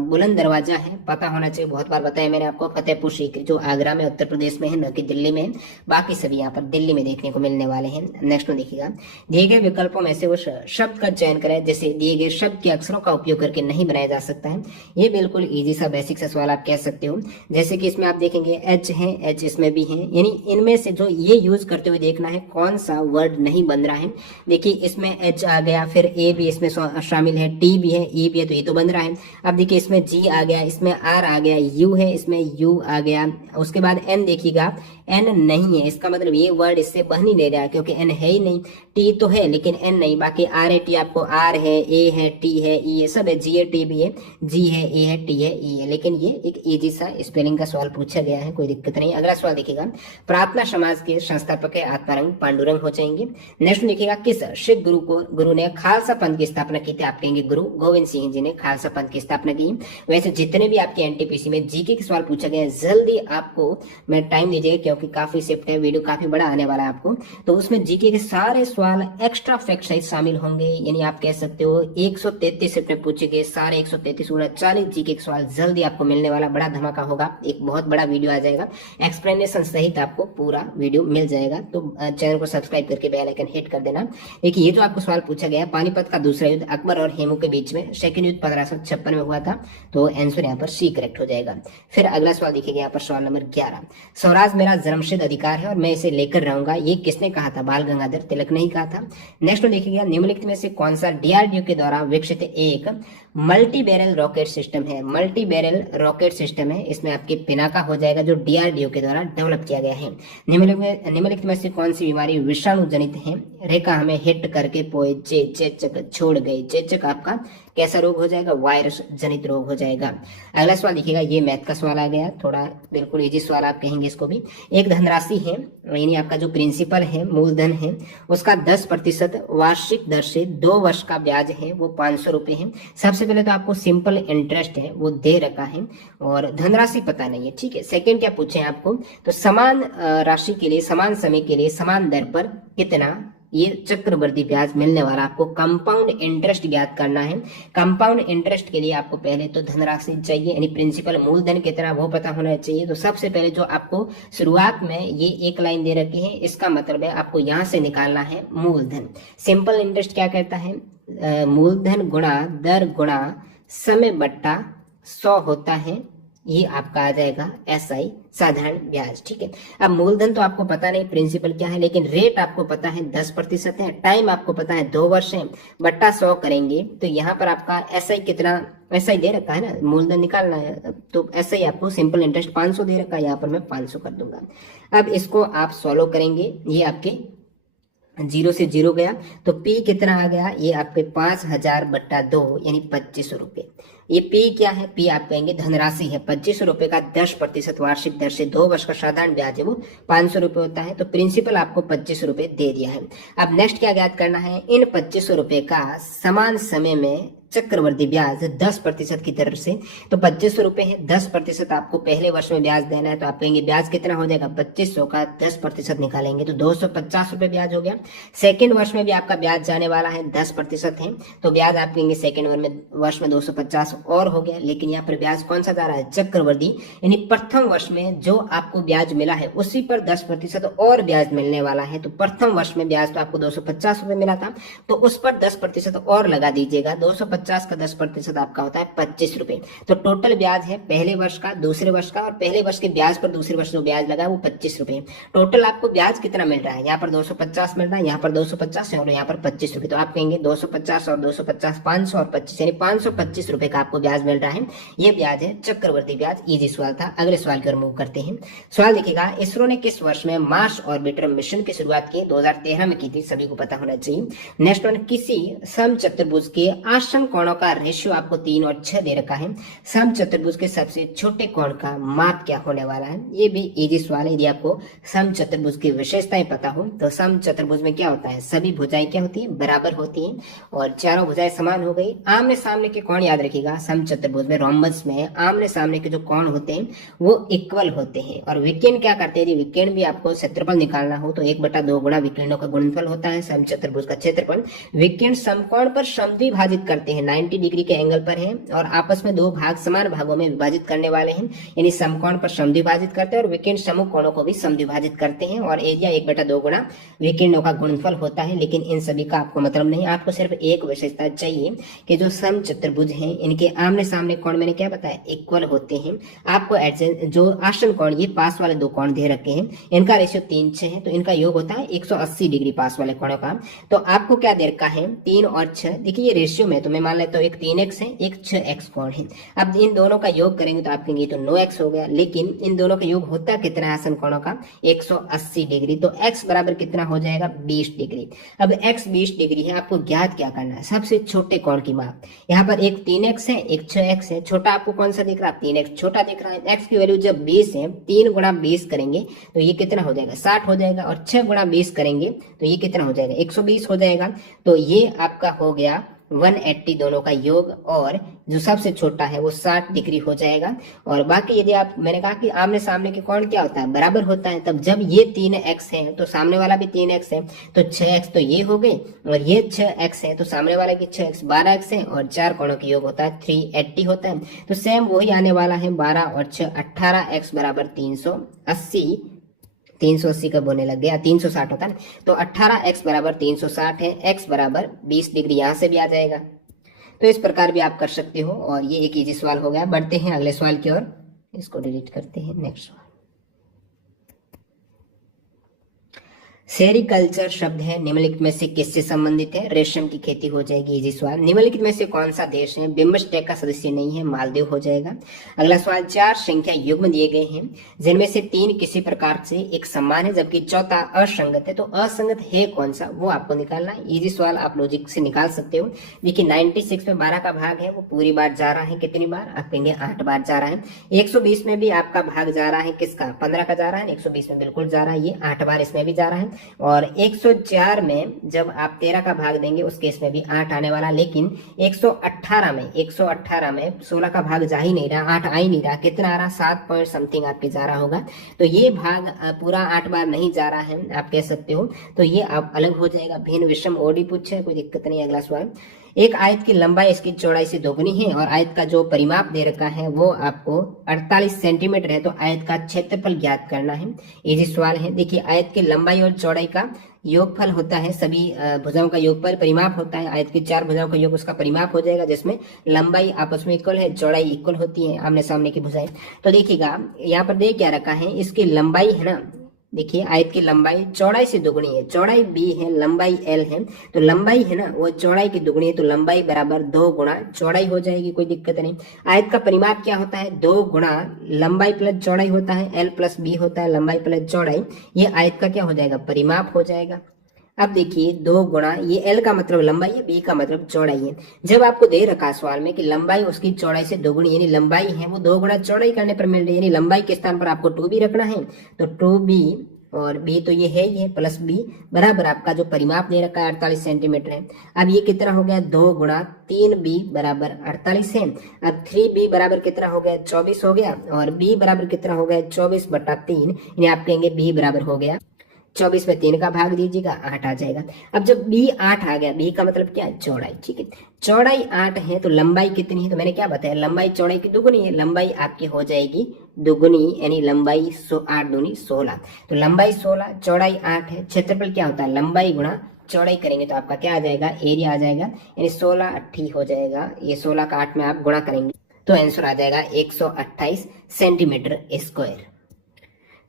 बुलंद दरवाजा है, पता होना चाहिए, बहुत बार बताया मैंने आपको। फतेहपुर सीकरी जो आगरा में उत्तर प्रदेश में है, न कि दिल्ली में है। बाकी सभी यहाँ पर दिल्ली में देखने को मिलने वाले हैं। नेक्स्ट में देखिएगा, दिए गए विकल्पों में से वो शब्द का चयन करें जैसे दिए गए शब्द के अक्षरों का उपयोग करके नहीं बनाया जा सकता है। ये बिल्कुल इजी सा बेसिक सा सवाल आप कह सकते हो। जैसे कि इसमें आप देखेंगे एच है, एच इसमें भी है, यानी इनमें से जो ये यूज करते हुए देखना है कौन सा वर्ड नहीं बन रहा है। देखिए इसमें एच आ गया, फिर ए भी इसमें शामिल है, टी भी है, ई भी है, तो ये तो बन रहा है। अब देखिए इसमें जी आ गया, इसमें आर आ गया, यू है, इसमें यू आ गया। उसके बाद एन देखिएगा, एन नहीं है, इसका मतलब ये वर्ड इससे बन ही नहीं रहा, क्योंकि एन है ही नहीं। टी तो है लेकिन एन नहीं। बाकी आर है, टी आपको आर है, ए है, टी है, ई है, सब है, जी है, टी भी है, जी है, ए है, टी है, ई है। लेकिन ये एक इजी सा स्पेलिंग का सवाल पूछा गया है, कोई दिक्कत नहीं। अगला सवाल देखिएगा, प्रार्थना समाज के संस्थापक है आत्मारंग पांडुरंग हो जाएंगे। नेक्स्ट देखिएगा, किस सिख गुरु ने खालसा पंथ की स्थापना की थी। आप कहेंगे गुरु गोविंद सिंह जी ने खालसा पंथ की स्थापना की। वैसे जितने भी आपके एनटीपीसी में जीके के सवाल पूछा गया है, जल्दी आपको मैं टाइम दीजिएगा, क्योंकि काफी शिफ्ट है, वीडियो काफी बड़ा आने वाला है आपको। तो उसमें जीके के सारे सवाल एक्स्ट्रा फैक्ट सहित शामिल होंगे, यानी आप कह सकते हो 133 शिफ्ट में पूछे गए सारे 133 40 जीके के सवाल जल्दी आपको मिलने वाला, बड़ा धमाका होगा। एक बहुत बड़ा वीडियो आ जाएगा, एक्सप्लेनेशन सहित आपको पूरा वीडियो मिल जाएगा। तो चैनल को सब्सक्राइब करके बेल आइकन हिट कर देना। देखिए ये जो आपको सवाल पूछा गया है, पानीपत का दूसरा युद्ध अकबर और हेमू के बीच में, सेकंड युद्ध 1556 में हुआ था, तो आंसर यहाँ पर सी करेक्ट हो जाएगा। फिर अगला सवाल देखिएगा, यहाँ पर सवाल नंबर 11, स्वराज मेरा जन्मसिद्ध अधिकार है और मैं इसे लेकर रहूंगा, ये किसने कहा था, बाल गंगाधर तिलक ने ही कहा था। नेक्स्ट देखिएगा, निम्नलिखित में से कौन सा डीआरडीओ के द्वारा विकसित एक मल्टी बैरल रॉकेट सिस्टम है। मल्टी बैरल रॉकेट सिस्टम है, इसमें आपके पिनाका हो जाएगा, जो डीआरडीओ के द्वारा डेवलप किया गया है। निम्नलिखित में से कौन सी बीमारी विषाणु जनित है। रेखा हमें हिट करके पोए चेचक छोड़ गए। चेचक आपका कैसा रोग हो जाएगा, वायरस जनित रोग हो जाएगा। अगला सवाल देखिएगा, ये मैथ का सवाल आ गया, थोड़ा बिल्कुल इजी सवाल आप कहेंगे इसको भी। एक धनराशि है, यानी आपका जो प्रिंसिपल है, मूलधन है, उसका 10% वार्षिक दर से 2 वर्ष का ब्याज है, वो 500 रुपए है। सबसे पहले तो आपको सिंपल इंटरेस्ट है वो दे रखा है, और धनराशि पता नहीं है। ठीक है, सेकंड क्या पूछे आपको, तो समान राशि के लिए, समान समय के लिए, समान दर पर कितना ये चक्रवृद्धि ब्याज मिलने वाला, आपको कंपाउंड इंटरेस्ट ज्ञात करना है। कंपाउंड इंटरेस्ट के लिए आपको पहले तो धनराशि चाहिए, यानी प्रिंसिपल मूलधन की तरह वो पता होना चाहिए। तो सबसे पहले जो आपको शुरुआत में ये एक लाइन दे रखी है, इसका मतलब है आपको यहां से निकालना है मूलधन। सिंपल इंटरेस्ट क्या कहता है, मूलधन गुणा दर गुणा समय बट्टा 100 होता है, ये आपका आ जाएगा एसआई साधारण ब्याज। ठीक है, अब मूलधन तो आपको पता नहीं प्रिंसिपल क्या है, लेकिन रेट आपको पता है 10% है, टाइम आपको पता है 2 वर्ष है, बट्टा 100 करेंगे तो यहाँ पर आपका एसआई कितना, एसआई दे रखा है ना, मूलधन निकालना है, तो एसआई आपको सिंपल इंटरेस्ट 500 दे रखा है, यहाँ पर मैं 500 कर दूंगा। अब इसको आप सॉल्व करेंगे, ये आपके जीरो से जीरो गया तो पी कितना आ गया, ये आपके 5000/2 यानी 2500 रुपये। ये पी क्या है, पी आप कहेंगे धनराशि है। 2500 रुपये का 10% वार्षिक दर से 2 वर्ष का साधारण ब्याज है वो 500 रुपये होता है। तो प्रिंसिपल आपको 2500 रुपये दे दिया है। अब नेक्स्ट क्या ज्ञात करना है, इन 2500 रुपये का समान समय में चक्रवर्ती ब्याज 10% की दर से। तो 2500 रुपये है, 10% आपको पहले वर्ष में ब्याज देना है। तो आप कहेंगे ब्याज कितना हो जाएगा, 2500 का 10% निकालेंगे तो 250 रुपये ब्याज हो गया। सेकेंड वर्ष में भी आपका ब्याज जाने वाला है, 10% है तो ब्याज आप कहेंगे सेकेंड वर्ष में 250 और हो गया। लेकिन यहाँ पर ब्याज कौन सा जा रहा है, चक्रवर्ती, यानी प्रथम वर्ष में जो आपको ब्याज मिला है उसी पर 10% और ब्याज मिलने वाला है। तो प्रथम वर्ष में ब्याज तो आपको 250 रुपये मिला था, तो उस पर 10% और लगा दीजिएगा। 250 का 10% आपका होता है 25 रुपये। तो टोटल ब्याज है पहले वर्ष का, दूसरे वर्ष का, और पहले वर्ष के ब्याज पर दूसरे वर्ष जो ब्याज लगा वो 25 रुपये। टोटल आपको ब्याज कितना मिल रहा है, यहाँ पर 250 मिल रहा है, यहाँ पर 250 और यहाँ पर 25 रुपये। तो आप कहेंगे 250 और 250 500 और 25 यानी 525 रुपये का आपको ब्याज मिल रहा है। ये ब्याज है चक्रवर्ती ब्याज। इजी सवाल था। अगले सवाल की ओर मूव करते हैं। सवाल देखिएगा, इसरो ने किस वर्ष में मार्स ऑर्बिटर मिशन की शुरुआत की, 2013 में की थी, सभी को पता होना चाहिए। नेक्स्ट वन, किसी समचतुर्भुज के आसन कोणों का रेशियो आपको 3 और 6 दे रखा है। समचतुर्भुज के सबसे छोटे कोण का माप क्या होने वाला है, ये भी इजी सवाल है। यदि आपको समचतुर्भुज की विशेषताएं पता हो तो समचतुर्भुज में क्या होता है, सभी भुजाएं क्या होती है, बराबर होती हैं और चारों भुजाएं समान हो गई। आमने सामने के कोण याद रखिएगा, समचतुर्भुज में रोम्बस में आमने सामने के जो कोण होते हैं वो इक्वल होते हैं। और विकीर्ण क्या करते हैं, यदि विकीर्ण भी आपको क्षेत्रफल निकालना हो तो 1/2 गुणा विकीर्णों का गुणनफल होता है समचतुर्भुज का क्षेत्रफल। विकीर्ण समकोण पर समद्विभाजित करते हैं, 90 डिग्री के एंगल पर है और आपस में दो भाग समान भागों में विभाजित करने वाले हैं, यानी समकोण पर समद्विभाजित करते हैं और विकीर्ण समूह कोणों को भी समद्विभाजित करते हैं। और एरिया 1/2 गुणा विकीर्णों का गुणनफल होता है। लेकिन इन सभी का आपको मतलब नहीं, आपको सिर्फ एक विशेषता चाहिए कि जो समचतुर्भुज हैं इनके आमने सामने कोण मैंने क्या बताया, इक्वल होते हैं। आपको जो आसन कोण, ये पास वाले दो कोण दे रखे हैं, इनका रेशियो 3:6 है तो इनका योग होता है 180 डिग्री पास वाले कोणों का। तो आपको क्या दे रखा है, 3 और 6। देखिए ये रेशियो में तो मैं मान लेता हूँ एक 3x है, एक 6x कोण है। अब इन दोनों का योग करेंगे तो आप कहेंगे तो 9x हो गया। लेकिन इन दोनों का योग होता कितना है आसन कोणों का, 180 डिग्री। तो x बराबर कितना हो जाएगा, 20 डिग्री। अब x 20 डिग्री है, आपको ज्ञात क्या करना है, सबसे छोटे कोण की माप। यहाँ पर एक 3x है, एक 6x है। छोटा आपको कौन सा दिख रहा है, 3x छोटा दिख रहा है। x की वैल्यू जब 20 है, 3 गुणा 20 करेंगे तो ये कितना हो जाएगा, 60 हो जाएगा। और 6 गुणा 20 करेंगे तो ये कितना हो जाएगा, 120 हो जाएगा। तो ये आपका हो गया 180 दोनों का योग, और जो सबसे छोटा है वो 60 डिग्री हो जाएगा। और बाकी यदि आप, मैंने कहा कि आमने सामने के कोण क्या होता है, बराबर होता है। तब जब ये 3x है तो सामने वाला भी 3x है, तो 6x तो ये हो गए, और ये 6x है तो सामने वाला की 6x 12x है, और चार कोणों का योग होता है 380 होता है। तो सेम वही आने वाला है, 12 और 6 18x बराबर 380। 380 कब होने लग गया, 360 होता है ना। तो 18x बराबर 360 है, x बराबर 20 डिग्री, यहाँ से भी आ जाएगा। तो इस प्रकार भी आप कर सकते हो। और ये एक इजी सवाल हो गया। बढ़ते हैं अगले सवाल की ओर, इसको डिलीट करते हैं। नेक्स्ट सवाल, सेरिकल्चर शब्द है, निम्नलिखित में से किससे संबंधित है, रेशम की खेती हो जाएगी। इजी सवाल, निम्नलिखित में से कौन सा देश है बिम्स्टेक का सदस्य नहीं है, मालदीव हो जाएगा। अगला सवाल, 4 संख्या युग्म दिए गए हैं जिनमें से 3 किसी प्रकार से एक समान है जबकि चौथा असंगत है, तो असंगत है कौन सा, वो आपको निकालना है। इजी सवाल, आप लॉजिक से निकाल सकते हो। देखिए 96 में 12 का भाग है, वो पूरी बार जा रहा है, कितनी बार, आप कहेंगे 8 बार जा रहा है। 120 में भी आपका भाग जा रहा है, किसका, 15 का जा रहा है, 120 में बिल्कुल जा रहा है, ये 8 बार इसमें भी जा रहा है। और 104 में जब आप 13 का भाग देंगे उस केस में भी 8 आने वाला। लेकिन 118 में 16 का भाग जा ही नहीं रहा, 8 आ ही नहीं रहा, कितना आ रहा, 7 पॉइंट समथिंग आपके जा रहा होगा। तो ये भाग पूरा 8 बार नहीं जा रहा है, आप कह सकते हो। तो ये आप अलग हो जाएगा। भिन्न विषम ओडी पूछे, कोई दिक्कत नहीं। अगला सवाल, एक आयत की लंबाई इसकी चौड़ाई से दोगुनी है और आयत का जो परिमाप दे रखा है वो आपको 48 सेंटीमीटर है, तो आयत का क्षेत्रफल ज्ञात करना है। इजी सवाल है। देखिए आयत की लंबाई और चौड़ाई का योगफल होता है, सभी भुजाओं का योगफल परिमाप होता है। आयत की 4 भुजाओं का योग उसका परिमाप हो जाएगा, जिसमें लंबाई आपस में इक्वल है, चौड़ाई इक्वल होती है, आमने सामने की भुजाएं। तो देखिएगा यहाँ पर देख क्या रखा है, इसकी लंबाई है ना, देखिए आयत की लंबाई चौड़ाई से दुगनी है, चौड़ाई b है, लंबाई l है। तो लंबाई है ना वो चौड़ाई की दुगनी है, तो लंबाई बराबर 2 गुणा चौड़ाई हो जाएगी, कोई दिक्कत नहीं। आयत का परिमाप क्या होता है, 2 गुणा लंबाई प्लस चौड़ाई होता है, l प्लस b होता है, लंबाई प्लस चौड़ाई। ये आयत का क्या हो जाएगा, परिमाप हो जाएगा। अब देखिए 2 गुणा ये L का मतलब लंबाई है, B का मतलब चौड़ाई है। जब आपको दे रखा सवाल में कि लंबाई उसकी चौड़ाई से दोगुनी यानी लंबाई है वो 2 गुणा चौड़ाई करने पर मिल रही है, यानी लंबाई के स्थान पर आपको 2B रखना है, तो 2B और B तो ये है ही है प्लस B बराबर आपका जो परिमाप दे रखा है 48 सेंटीमीटर है। अब ये कितना हो गया 2 गुणा 3B बराबर 48 है। अब 3B बराबर कितना हो गया 24 हो गया, और B बराबर कितना हो गया 24/3, यानी आप कहेंगे B बराबर हो गया 24 में 3 का भाग दीजिएगा 8 आ जाएगा। अब जब B 8 आ गया, B का मतलब क्या है चौड़ाई, ठीक है, चौड़ाई 8 है तो लंबाई कितनी है, तो मैंने क्या बताया लंबाई चौड़ाई की दुगुनी है, लंबाई आपकी हो जाएगी दुगुनी यानी लंबाई 8 दूनी 16, तो लंबाई 16 चौड़ाई 8 है। क्षेत्रफल क्या होता है लंबाई गुणा चौड़ाई करेंगे तो आपका क्या आ जाएगा एरिया आ जाएगा, यानी 16 8 हो जाएगा, ये 16 का 8 में आप गुणा करेंगे तो आंसर आ जाएगा 128 सेंटीमीटर स्क्वायर।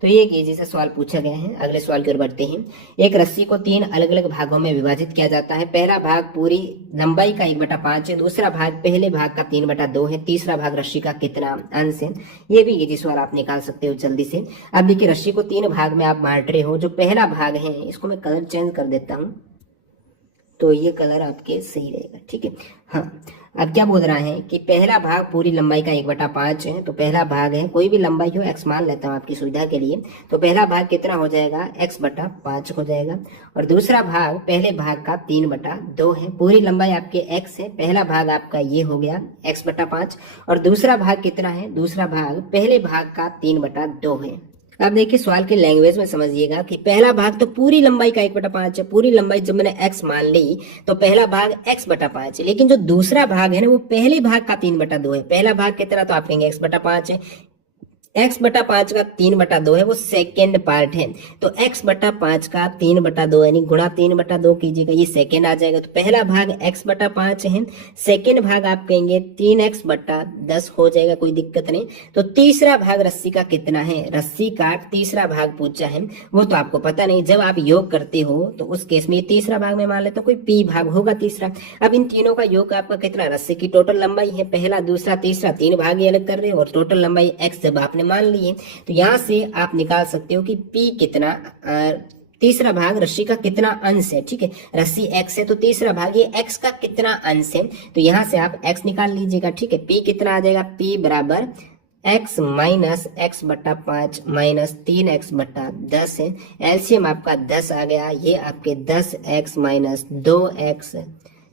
तो ये एक इजी सा सवाल पूछा गया है। अगले सवाल की ओर बढ़ते हैं। एक रस्सी को 3 अलग अलग भागों में विभाजित किया जाता है। पहला भाग पूरी लंबाई का 1/5 है, दूसरा भाग पहले भाग का 3/2 है, तीसरा भाग रस्सी का कितना अंश है। ये भी इजी सवाल आप निकाल सकते हो जल्दी से। अब देखिए रस्सी को 3 भाग में आप बांट रहे हो, जो पहला भाग है इसको मैं कलर चेंज कर देता हूँ तो ये कलर आपके सही रहेगा, ठीक है। हाँ, अब क्या बोल रहा है कि पहला भाग पूरी लंबाई का 1/5 है, तो पहला भाग है कोई भी लंबाई हो x मान लेता हूँ आपकी सुविधा के लिए, तो पहला भाग कितना हो जाएगा x/5 हो जाएगा, और दूसरा भाग पहले भाग का 3/2 है। पूरी लंबाई आपके x है, पहला भाग आपका ये हो गया x/5, और दूसरा भाग कितना है, दूसरा भाग पहले भाग का 3/2 है। अब देखिए सवाल के लैंग्वेज में समझिएगा कि पहला भाग तो पूरी लंबाई का 1/5 है, पूरी लंबाई जब मैंने x मान ली तो पहला भाग x/5 है, लेकिन जो दूसरा भाग है ना वो पहले भाग का 3/2 है। पहला भाग कितना तो आप कहेंगे x/5 है, x/5 का 3/2 है वो सेकेंड पार्ट है, तो x/5 का 3/2 यानी गुणा 3/2 कीजिएगा, ये सेकेंड आ जाएगा। तो पहला भाग x/5 है, सेकेंड भाग आप कहेंगे 3x/10 हो जाएगा, कोई दिक्कत नहीं। तो तीसरा भाग रस्सी का कितना है, रस्सी का तीसरा भाग पूछा है वो तो आपको पता नहीं, जब आप योग करते हो तो उस केस में ये तीसरा भाग में मान लेते हो कोई p भाग होगा तीसरा। अब इन तीनों का योग आपका कितना, रस्सी की टोटल लंबाई है पहला दूसरा तीसरा 3 भाग ही अलग कर रहे हो, और टोटल लंबाई x जब आपने मान लिए तो यहां से आप निकाल सकते हो कि P कितना, तीसरा भाग रस्सी का कितना अंश है, ठीक है, रस्सी x है तो तीसरा भाग ये x का कितना अंश है, तो यहां से आप x निकाल लीजिएगा, ठीक है। P कितना आ जाएगा, P बराबर x minus x/5 minus 3x/10 है। एलसीएम आपका 10 आ गया, ये आपके 10x माइनस 2x,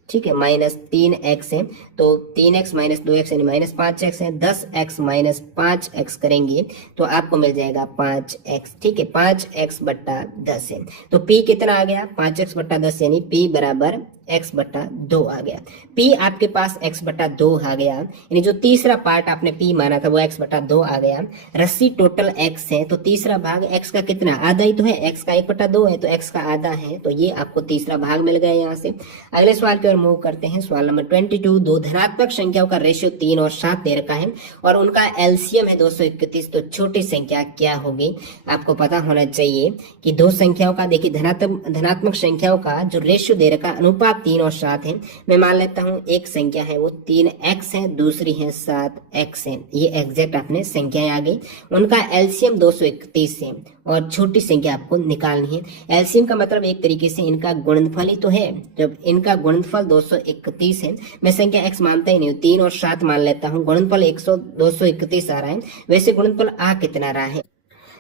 ठीक है, माइनस 3x है, तो 3x माइनस 2x यानी माइनस 5x है। 10x माइनस 5x करेंगे तो आपको मिल जाएगा 5x, ठीक है, 5x/10 है। तो P कितना आ गया 5x/10 यानी P बराबर x/2 आ गया। P आपके पास x/2 आ गया, यानी जो तीसरा पार्ट आपने P माना था वो x/2 आ गया। रस्सी टोटल x है तो तीसरा भाग x का कितना, आधा ही तो है, x का 1/2 है तो x का आधा है, तो ये आपको तीसरा भाग मिल गया यहाँ से। अगले सवाल की ओर मूव करते हैं। सवाल नंबर 22। दो धनात्मक संख्याओं का रेशियो 3 और 7 दे रखा है और उनका एलसीएम है 231, तो छोटी संख्या क्या होगी। आपको पता होना चाहिए कि दो संख्याओं का, देखिए धनात्मक संख्याओं का जो रेशियो दे रखा अनुपात 3 और 7 है। मैं मान लेता हूं एक संख्या है वो 3x है, दूसरी है 7x है, ये एग्जैक्ट आपने संख्याएं आ गई। उनका एलसीएम 231 है और छोटी संख्या आपको निकालनी है। एलसीएम का मतलब एक तरीके से इनका गुणनफल ही तो है, जब इनका गुणनफल 231 है, मैं संख्या x मानता ही नहीं हूँ, 3 और 7 मान लेता हूँ। गुणनफल 231 आ रहा है, वैसे गुणनफल आ कितना रहा है,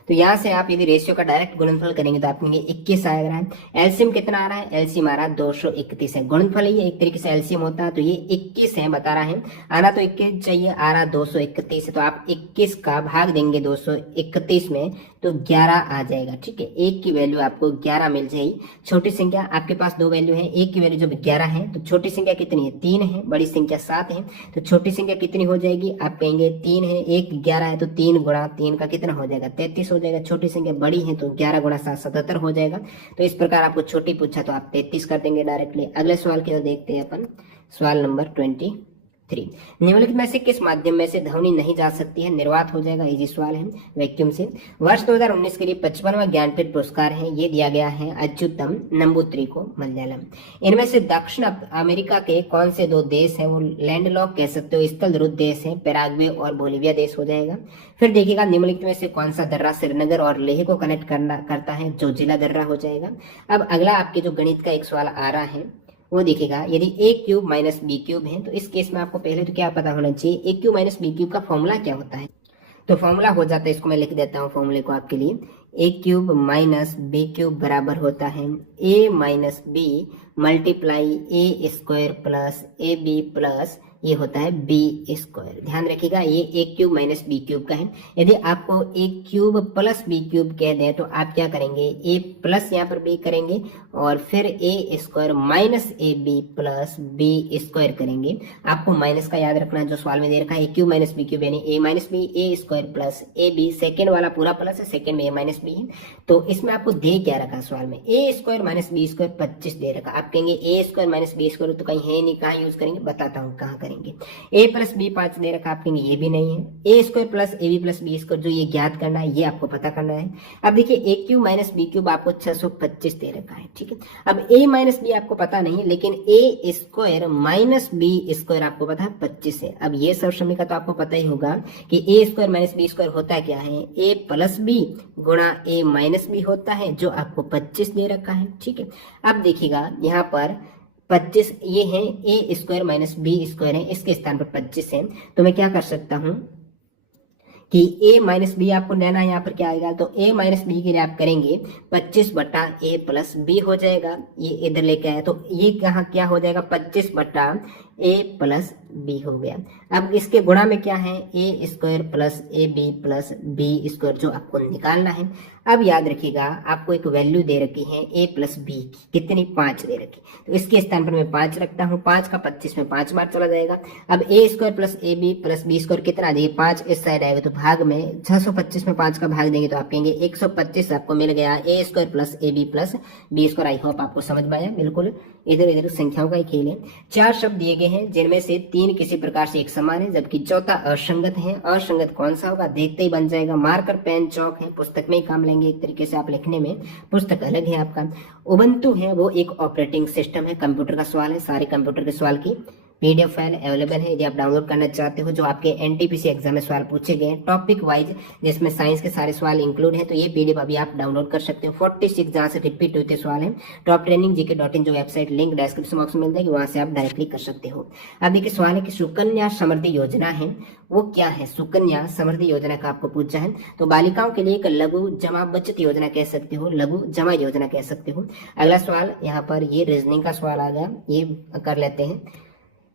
तो यहाँ से आप यदि रेशियो का डायरेक्ट गुणनफल करेंगे तो आप कहेंगे 21 आ रहा है। एलसीएम कितना आ रहा है, एलसीएम आ रहा है 231 है, गुणनफल ही एक तरीके से एलसीएम होता है, तो ये 21 है बता रहा है, आना तो 21 चाहिए, आ रहा 231 है, तो आप 21 का भाग देंगे 231 में तो 11 आ जाएगा, ठीक है। एक की वैल्यू आपको 11 मिल जाएगी। छोटी संख्या आपके पास दो वैल्यू है, एक की वैल्यू जब 11 है तो छोटी संख्या कितनी है 3 है, बड़ी संख्या 7 है, तो छोटी संख्या कितनी हो जाएगी, आप कहेंगे 3 है, एक 11 है तो 3 गुणा 3 का कितना हो जाएगा 33 हो जाएगा। छोटी संख्या बड़ी है तो 11 गुणा 7 77 हो जाएगा। तो इस प्रकार आपको छोटी पूछा तो आप 33 कर देंगे डायरेक्टली। अगले सवाल की ओर देखते हैं अपन, सवाल नंबर 23। 3। निम्नलिखित में से किस माध्यम में से ध्वनि नहीं जा सकती है? निर्वात हो जाएगा, इजी सवाल है, वैक्यूम से। वर्ष 2019 के लिए 55वां ज्ञानपीठ पुरस्कार है, ये दिया गया है अच्युतम नंबूत्री को, मलयालम। इनमें से दक्षिण अमेरिका के कौन से 2 देश हैं? वो लैंडलॉक कह सकते हो, स्थल ध्रुव देश है, पैराग्वे और बोलिविया देश हो जाएगा। फिर देखिएगा निम्नलिखित में से कौन सा दर्रा श्रीनगर और लेह को कनेक्ट करता है? जो जिला दर्रा हो जाएगा। अब अगला आपके जो गणित का एक सवाल आ रहा है वो देखिएगा, यदि a cube minus B cube है तो इस केस में आपको पहले तो क्या पता होना चाहिए, a cube minus B cube का फॉर्मूला क्या होता है? तो फॉर्मूला हो जाता है, इसको मैं लिख देता हूँ फॉर्मूले को आपके लिए। a cube minus B cube बराबर होता है a minus B multiply A square plus A B plus ये होता है बी स्क्वायर। ध्यान रखिएगा ये A cube minus B cube का है। यदि आपको A cube plus B cube कह दें तो आप क्या करेंगे, ए प्लस यहाँ पर बी करेंगे और फिर A square minus A B plus B square करेंगे। आपको माइनस का याद रखना, जो सवाल में दे रखा है A cube minus B cube यानी A minus B A square plus A B, second वाला पूरा प्लस है, सेकेंड में ए माइनस बी है। तो इसमें आपको दे क्या रखा सवाल में, ए स्क्वायर माइनस बी स्क्वायर 25 दे रखा। आप कहेंगे ए स्क्वायर माइनस बी स्क्वायर तो कहीं है नहीं, कहाँ यूज करेंगे बताता हूँ कहाँ करेंगे। ए प्लस बी 5 दे रखा, आप कहेंगे ये भी नहीं है। A square plus A B plus B square जो ये ज्ञात करना है, ये आपको पता करना है। अब देखिए ए क्यूब माइनस बी क्यूब आपको 625 दे रखा है, ठीक है। अब ए माइनस बी आपको पता नहीं है, लेकिन ए स्क्वायर माइनस बी स्क्वायर आपको पता है 25 है। अब ये सब समय का तो आपको पता ही होगा कि ए स्क्वायर माइनस बी स्क्वायर होता क्या है, ए प्लस बी गुणा ए माइनस बी होता है, जो आपको 25 दे रखा है, ठीक है। अब देखिएगा यहाँ पर 25 ये है, A square minus B square है, इसके स्थान पर 25 है। तो मैं क्या कर सकता हूं कि a माइनस बी आपको लेना है, यहाँ पर क्या आएगा, तो a माइनस बी के लिए आप करेंगे 25 बटा a प्लस बी हो जाएगा, ये इधर लेके आया तो ये कहाँ क्या हो जाएगा 25 बटा a प्लस बी हो गया। अब इसके गुणा में क्या है, A square plus A B plus B square जो आपको निकालना है। अब याद रखिएगा आपको एक वैल्यू दे रखी है ए प्लस बी की, कितनी 5 दे रखी, तो इसके स्थान पर मैं 5 रखता हूँ। 5 का 25 में 5 बार चला जाएगा। अब A square plus A B plus B square कितना देखिए 5 इस साइड आएगा तो भाग में 625 में 5 का भाग देंगे तो आप कहेंगे 125 आपको मिल गया A square plus A B plus B square. I hope आपको समझ में आया, बिल्कुल इधर इधर संख्याओं का ही खेल है। 4 शब्द दिए गए हैं जिनमें से 3 किसी प्रकार से एक समान है जबकि चौथा असंगत है। असंगत कौन सा होगा देखते ही बन जाएगा। मार्कर पेन चौक है, पुस्तक में ही काम लेंगे एक तरीके से आप लिखने में, पुस्तक अलग है आपका। उबंटू है वो एक ऑपरेटिंग सिस्टम है, कंप्यूटर का सवाल है, सारे कंप्यूटर के सवाल की पीडीएफ फाइल अवेलेबल है यदि आप डाउनलोड करना चाहते हो। जो आपके एनटीपीसी एग्जाम में सवाल पूछे गए टॉपिक वाइज, जिसमें साइंस के सारे सवाल इंक्लूड है, तो ये पीडीएफ अभी आप डाउनलोड कर सकते हो। 46 जहां से रिपीट होते सवाल है। टॉप ट्रेनिंग जीके.इन जो वेबसाइट लिंक डिस्क्रिप्शन बॉक्स में मिल जाएगी, वहां से आप डायरेक्टली कर सकते हो। अब देखिए सवाल है कि सुकन्या समृद्धि योजना है वो क्या है। सुकन्या समृद्धि योजना का आपको पूछा है तो बालिकाओं के लिए एक लघु जमा बचत योजना कह सकते हो, लघु जमा योजना कह सकते हो। अगला सवाल यहाँ पर ये रीजनिंग का सवाल आ गया, ये कर लेते हैं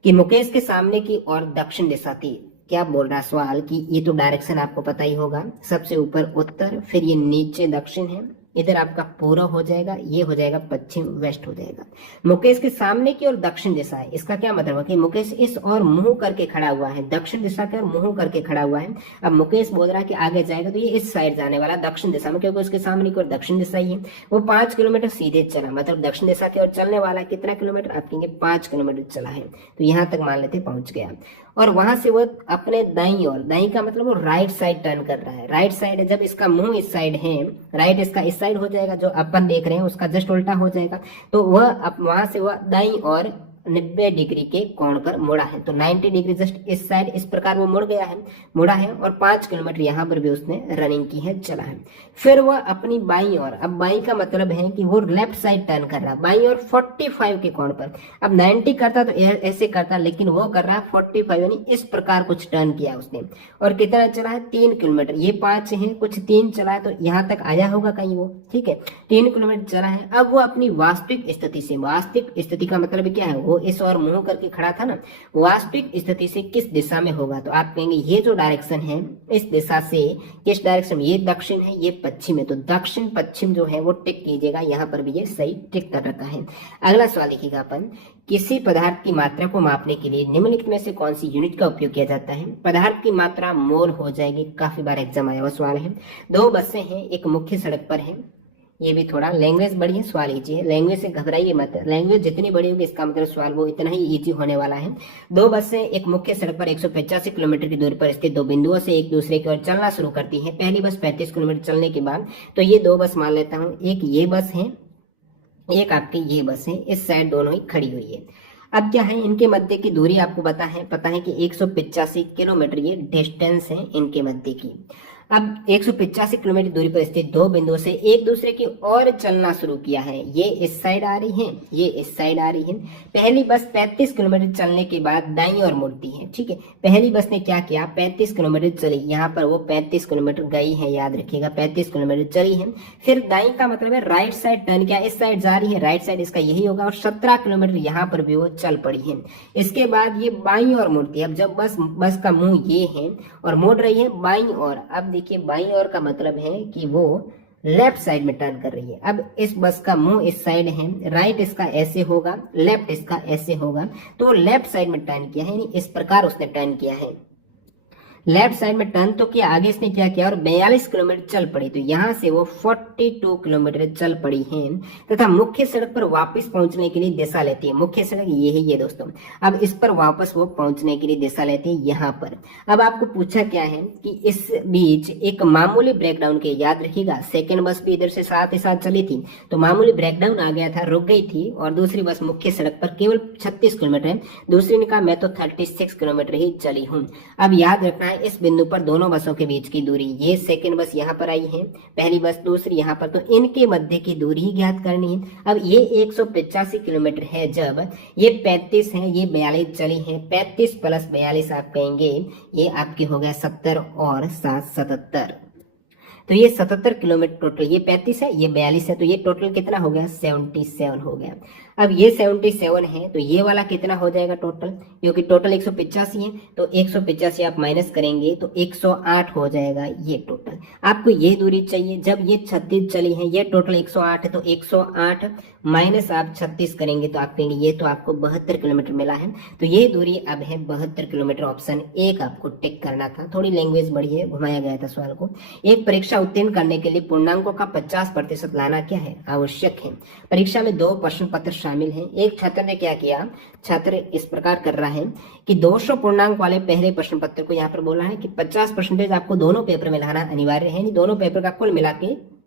कि मुकेश के सामने की ओर दक्षिण दिशा थी। क्या बोल रहा सवाल कि ये तो डायरेक्शन आपको पता ही होगा, सबसे ऊपर उत्तर, फिर ये नीचे दक्षिण है, इधर आपका पूर्व हो जाएगा, ये हो जाएगा पश्चिम वेस्ट हो जाएगा। मुकेश के सामने की ओर दक्षिण दिशा है, इसका क्या मतलब है कि मुकेश इस ओर मुंह करके खड़ा हुआ है, दक्षिण दिशा की ओर मुंह करके खड़ा हुआ है। अब मुकेश बोल रहा है कि आगे जाएगा तो ये इस साइड जाने वाला दक्षिण दिशा में, क्योंकि उसके सामने की ओर दक्षिण दिशा ही है। वो 5 किलोमीटर सीधे चला, मतलब दक्षिण दिशा की ओर चलने वाला कितना किलोमीटर, आप कहेंगे 5 किलोमीटर चला है, तो यहाँ तक मान लेते पहुंच गया। और वहां से वो अपने दाईं ओर, दाईं का मतलब वो राइट साइड टर्न कर रहा है। राइट साइड है, जब इसका मुंह इस साइड है, राइट इसका इस साइड हो जाएगा, जो अपन देख रहे हैं उसका जस्ट उल्टा हो जाएगा। तो वह वहां से वह दाईं ओर 90 डिग्री के कोण पर मुड़ा है, तो 90 डिग्री जस्ट इस साइड इस प्रकार वो मुड़ा है और 5 किलोमीटर यहाँ पर भी उसने रनिंग की है, चला है। फिर वह अपनी बाईं ओर, अब बाईं का मतलब है कि वो लेफ्ट साइड टर्न कर रहा है, बाईं ओर 45 के कोण पर। अब 90 करता तो ऐसे करता, लेकिन वो कर रहा है 45 यानी इस प्रकार कुछ टर्न किया उसने। और कितना चला है 3 किलोमीटर, ये 5 है कुछ 3 चला है तो यहाँ तक आया होगा कहीं वो, ठीक है 3 किलोमीटर चला है। अब वो अपनी वास्तविक स्थिति से, वास्तविक स्थिति का मतलब क्या है, वो इस और मुंह करके खड़ा था ना, वास्तविक स्थिति से किस दिशा में होगा, तो आप कहेंगे ये जो डायरेक्शन है इस दिशा से किस डायरेक्शन में, ये दक्षिण है ये पश्चिम है, तो दक्षिण पश्चिम जो है वो टिक कीजिएगा, यहाँ पर भी ये सही टिक कर रखा है। अगला सवाल देखिएगा अपन, किसी पदार्थ की मात्रा को मापने के लिए निम्नलिखित में से कौन सी यूनिट का उपयोग किया जाता है। पदार्थ की मात्रा मोल हो जाएगी, काफी बार एग्जाम आया हुआ सवाल है। 2 बसें हैं, एक मुख्य सड़क पर है, ये भी थोड़ा लैंग्वेज बड़ी है, सवाल इजी है, लैंग्वेज से घबराइए मत, लैंग्वेज जितनी बड़ी होगी इसका मतलब सवाल वो इतना ही इजी होने वाला है। दो बसें एक मुख्य सड़क पर 185 किलोमीटर की दूरी पर स्थित दो बिंदुओं से एक दूसरे की ओर चलना शुरू करती है। पहली बस 35 किलोमीटर चलने के बाद, तो ये दो बस मान लेता हूँ, एक ये बस है, एक आपकी ये बस है, इस साइड दोनों ही खड़ी हुई है। अब क्या है, इनके मध्य की दूरी आपको पता है कि 185 किलोमीटर ये डिस्टेंस है इनके मध्य की। अब 185 किलोमीटर दूरी पर स्थित दो बिंदुओं से एक दूसरे की ओर चलना शुरू किया है। ये इस साइड आ रही है, ये इस साइड आ रही है। पहली बस 35 किलोमीटर चलने के बाद दाईं ओर मुड़ती है, ठीक है। पहली बस ने क्या किया, 35 किलोमीटर चली, यहाँ पर वो 35 किलोमीटर गई है, याद रखिएगा 35 किलोमीटर चली है। फिर दाईं का मतलब है राइट साइड टर्न किया, इस साइड जा रही है, राइट साइड इसका यही होगा, और 17 किलोमीटर यहाँ पर भी वो चल पड़ी है। इसके बाद ये बाईं ओर मुड़ती है। अब जब बस का मुंह ये है और मुड़ रही है बाईं ओर, अब देखिए बाईं ओर का मतलब है कि वो लेफ्ट साइड में टर्न कर रही है। अब इस बस का मुंह इस साइड है, राइट इसका ऐसे होगा, लेफ्ट इसका ऐसे होगा, तो लेफ्ट साइड में टर्न किया है, यानी इस प्रकार उसने टर्न किया है। लेफ्ट साइड में टर्न तो किया, आगे इसने क्या किया और 42 किलोमीटर चल पड़ी, तो यहां से वो 42 किलोमीटर चल पड़ी है तथा मुख्य सड़क पर वापस पहुंचने के लिए दिशा लेती है। मुख्य सड़क ये है ये दोस्तों। अब इस पर वापस वो पहुंचने के लिए दिशा लेती है यहाँ पर। अब आपको पूछा क्या है कि इस बीच एक मामूली ब्रेकडाउन के, याद रखिएगा सेकेंड बस भी इधर से साथ ही साथ चली थी, तो मामूली ब्रेकडाउन आ गया था, रुक गई थी, और दूसरी बस मुख्य सड़क पर केवल 36 किलोमीटर है, दूसरी ने कहा मैं तो 36 किलोमीटर ही चली हूँ। अब याद रखना है इस बिंदु पर दोनों बसों के बीच की दूरी, ये सेकंड बस यहाँ पर आई है, पहली बस दूसरी यहाँ पर, तो इनके मध्य की दूरी ही ज्ञात करनी है। अब ये 185 किलोमीटर है, जब ये 35 है, ये 42 चली है, 35 प्लस 42 आप कहेंगे ये आपके हो गया 70 और 7 77, तो ये 77 किलोमीटर टोटल। ये 35 है, ये 42 है, तो ये टोटल कितना हो गया 77 हो गया। अब ये 77 है, तो ये वाला कितना हो जाएगा टोटल, क्योंकि टोटल 185 है, तो 185 आप माइनस करेंगे तो 108 हो जाएगा ये टोटल। आपको ये दूरी चाहिए, जब ये 36 चली है, ये टोटल 108 है, तो 108 माइनस आप 36 करेंगे तो आप कहेंगे ये तो आपको 72 किलोमीटर मिला है, तो ये दूरी अब है 72 किलोमीटर। ऑप्शन एक आपको टिक करना था, थोड़ी लैंग्वेज बड़ी है, घुमाया गया था सवाल को। एक परीक्षा उत्तीर्ण करने के लिए पूर्णांकों का 50% लाना क्या है, आवश्यक है। परीक्षा में 2 प्रश्न पत्र शामिल हैं। एक छात्र ने क्या किया, छात्र इस प्रकार कर रहा है कि 200 पूर्णांक वाले पहले प्रश्न पत्र को यहाँ पर बोला है कि 50% आपको दोनों पेपर में लाना अनिवार्य है, दोनों पेपर का कुल मिला के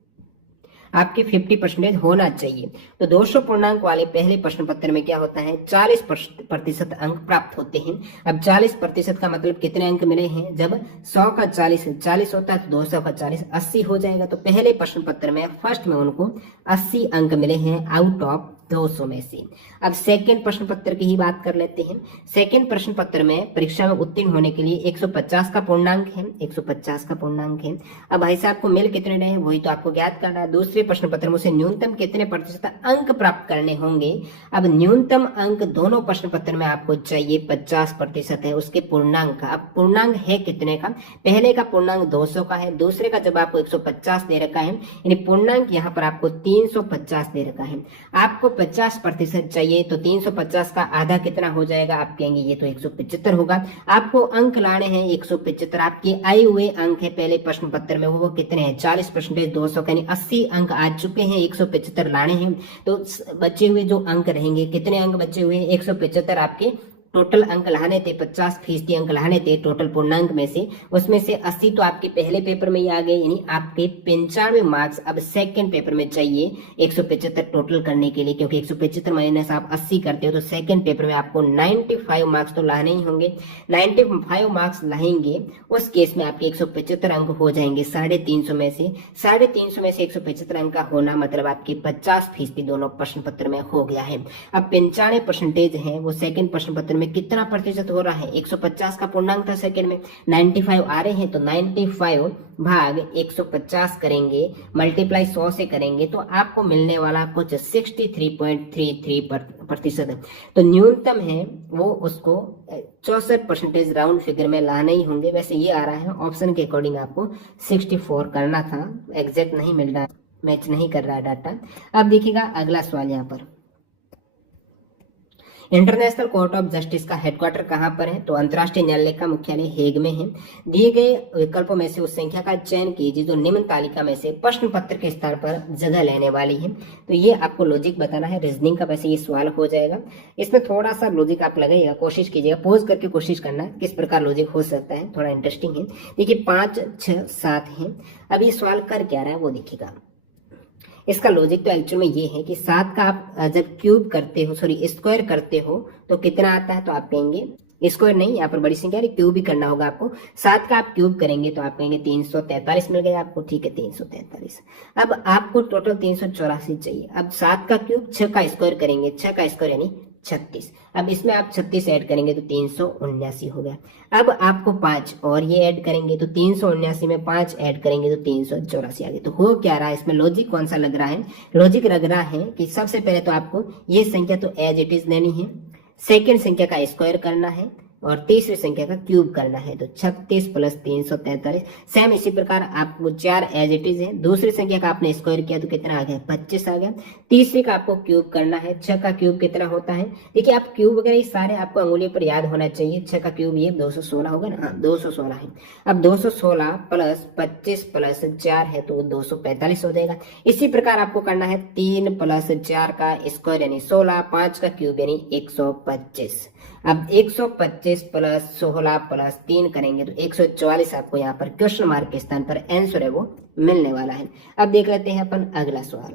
आपके 50% होना चाहिए। तो 200 पूर्णांक वाले पहले प्रश्न पत्र में क्या होता है, 40% अंक प्राप्त होते हैं। अब 40% का मतलब कितने अंक मिले हैं, जब 100 का 40 होता है तो 200 का 40 80 हो जाएगा। तो पहले प्रश्न पत्र में फर्स्ट में उनको 80 अंक मिले हैं आउट ऑफ 200 में से। अब सेकंड प्रश्न पत्र की ही बात कर लेते हैं। सेकंड प्रश्न पत्र में परीक्षा में उत्तीर्ण होने के लिए 150 का पूर्णांक है, 150 का पूर्णांक है। अब भाई साहब को मिल कितने रहे वही तो आपको ज्ञात करना है। दूसरे प्रश्न पत्र में से न्यूनतम कितने प्रतिशत अंक प्राप्त करने होंगे। अब न्यूनतम अंक दोनों प्रश्न पत्र में आपको चाहिए 50% है उसके पूर्णांक का। अब पूर्णांक है कितने का, पहले का पूर्णांक 200 का है, दूसरे का जब आपको 150 दे रखा है, यानी पूर्णांक यहाँ पर आपको 350 दे रखा है। आपको 50% चाहिए, तो 350 का आधा कितना हो जाएगा, आप कहेंगे ये तो 175 होगा। आपको अंक लाने हैं 175, आपके आए हुए अंक है पहले प्रश्न पत्र में वो कितने हैं, 40% 200 यानी 80 अंक आ चुके हैं, 175 लाने हैं। तो बचे हुए जो अंक रहेंगे, कितने अंक बचे हुए हैं, 175 आपके टोटल अंक लाने थे, 50% अंक लाने थे टोटल पूर्णांक में से, उसमें से 80 तो आपके पहले पेपर में ही आ गए, यानी आपके 95 मार्क्स अब सेकंड पेपर में चाहिए 175 टोटल करने के लिए, क्योंकि 175 माइनस आप 80 करते हो तो सेकंड पेपर में आपको 95 मार्क्स तो लाने ही होंगे। 95 मार्क्स लाएंगे उस केस में आपके 175 अंक हो जाएंगे 350 में से। 350 में से 175 अंक का होना मतलब आपके 50% दोनों प्रश्न पत्र में हो गया है। अब 95% है वो सेकंड प्रश्न पत्र में कितना प्रतिशत हो रहा है, 150 का पूर्णांक था सेकंड में, 95 आ रहे हैं, तो 95 भाग 150 करेंगे, मल्टीप्लाई 100 से करेंगे, तो आपको मिलने वाला कुछ 63.33% है। तो न्यूनतम है वो उसको 64% राउंड फिगर में लाने ही होंगे। वैसे ये आ रहा है ऑप्शन के अकॉर्डिंग आपको 64 करना था, एग्जैक्ट नहीं मिल रहा, मैच नहीं कर रहा है डाटा। अब देखिएगा अगला सवाल यहाँ पर, इंटरनेशनल कोर्ट ऑफ जस्टिस का हेडक्वार्टर कहाँ पर है? तो अंतर्राष्ट्रीय न्यायालय का मुख्यालय हेग में है। दिए गए विकल्पों में से उस संख्या का चयन कीजिए जो निम्न तालिका में से प्रश्न पत्र के स्थान पर जगह लेने वाली है। तो ये आपको लॉजिक बताना है, रीजनिंग का वैसे ये सवाल हो जाएगा। इसमें थोड़ा सा लॉजिक आप लगाइएगा, कोशिश कीजिएगा, पोज करके कोशिश करना किस प्रकार लॉजिक हो सकता है, थोड़ा इंटरेस्टिंग है। देखिए 5, 6, 7 है। अब ये सवाल कर क्या रहा है वो देखिएगा। इसका लॉजिक तो एक्चुअल में ये है कि 7 का आप जब क्यूब करते हो, सॉरी स्क्वायर करते हो तो कितना आता है? तो आप कहेंगे स्क्वायर नहीं, यहाँ पर बड़ी संख्या है, क्यूब ही करना होगा आपको। 7 का आप क्यूब करेंगे तो आप कहेंगे 343 मिल गया आपको, ठीक है 343। अब आपको टोटल 384 चाहिए। अब 7 का क्यूब 6 का स्क्वायर करेंगे, 6 का स्क्वायर यानी 36। अब इसमें आप 36 ऐड करेंगे तो 379 हो गया। अब आपको 5 और ये ऐड करेंगे तो 379 में 5 ऐड करेंगे तो 384 आ गया। तो हो क्या रहा है इसमें? लॉजिक कौन सा लग रहा है? लॉजिक लग रहा है कि सबसे पहले तो आपको ये संख्या तो एज इट इज लेनी है, सेकेंड संख्या का स्क्वायर करना है और तीसरी संख्या का क्यूब करना है। तो 36 प्लस 343। सेम इसी प्रकार आपको 4 एज इट इज है, दूसरी संख्या का आपने स्क्वायर किया तो कितना आ गया? 25 आ गया। तीसरी का आपको क्यूब करना है, 6 का क्यूब कितना होता है? देखिए आप क्यूब वगैरह सारे आपको अंगुलियों पर याद होना चाहिए। 6 का क्यूब ये 216 होगा ना, हाँ 216 है। अब 216 प्लस 25 प्लस 4 है तो 245 हो जाएगा। इसी प्रकार आपको करना है 3 प्लस 4 का स्क्वायर यानी 16, 5 का क्यूब यानी 125। अब 125 प्लस 16 प्लस 3 करेंगे तो 144 आपको यहाँ पर क्वेश्चन मार्क के स्थान पर आंसर है वो मिलने वाला है। अब देख लेते हैं अपन अगला सवाल।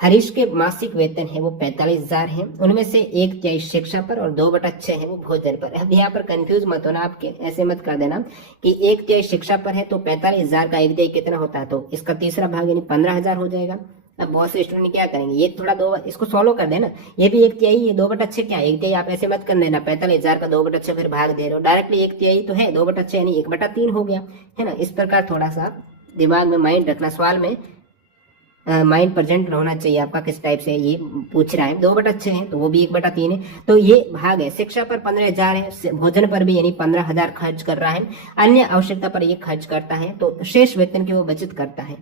हरीश के मासिक वेतन है वो 45,000 है, उनमें से 1/3 शिक्षा पर और 2/6 है वो भोजन पर। अब यहाँ पर कंफ्यूज मत होना, आपके ऐसे मत कर देना कि 1/3 शिक्षा पर है तो 45,000 का 1/3 कितना होता है? तो इसका तीसरा भाग यानी 15,000 हो जाएगा। अब बहुत से स्टूडेंट क्या करेंगे, ये थोड़ा दो इसको सॉल्व कर देना, ये भी 1/3, ये 2/6 क्या है? 1/3 आप ऐसे मत कर देना, 45,000 का 2/6 फिर भाग दे रहे हो, डायरेक्टली 1/3 तो है, 2/6 यानी 1/3 हो गया, है ना। इस प्रकार थोड़ा सा दिमाग में माइंड रखना, सवाल में माइंड प्रेजेंट होना चाहिए आपका, किस टाइप से ये पूछ रहा है। 2/6 है तो वो भी 1/3 है, तो ये भाग है। शिक्षा पर 15,000 है, भोजन पर भी यानी 15,000 खर्च कर रहा है, अन्य आवश्यकता पर ये खर्च करता है, तो शेष वेतन की वो बचत करता है।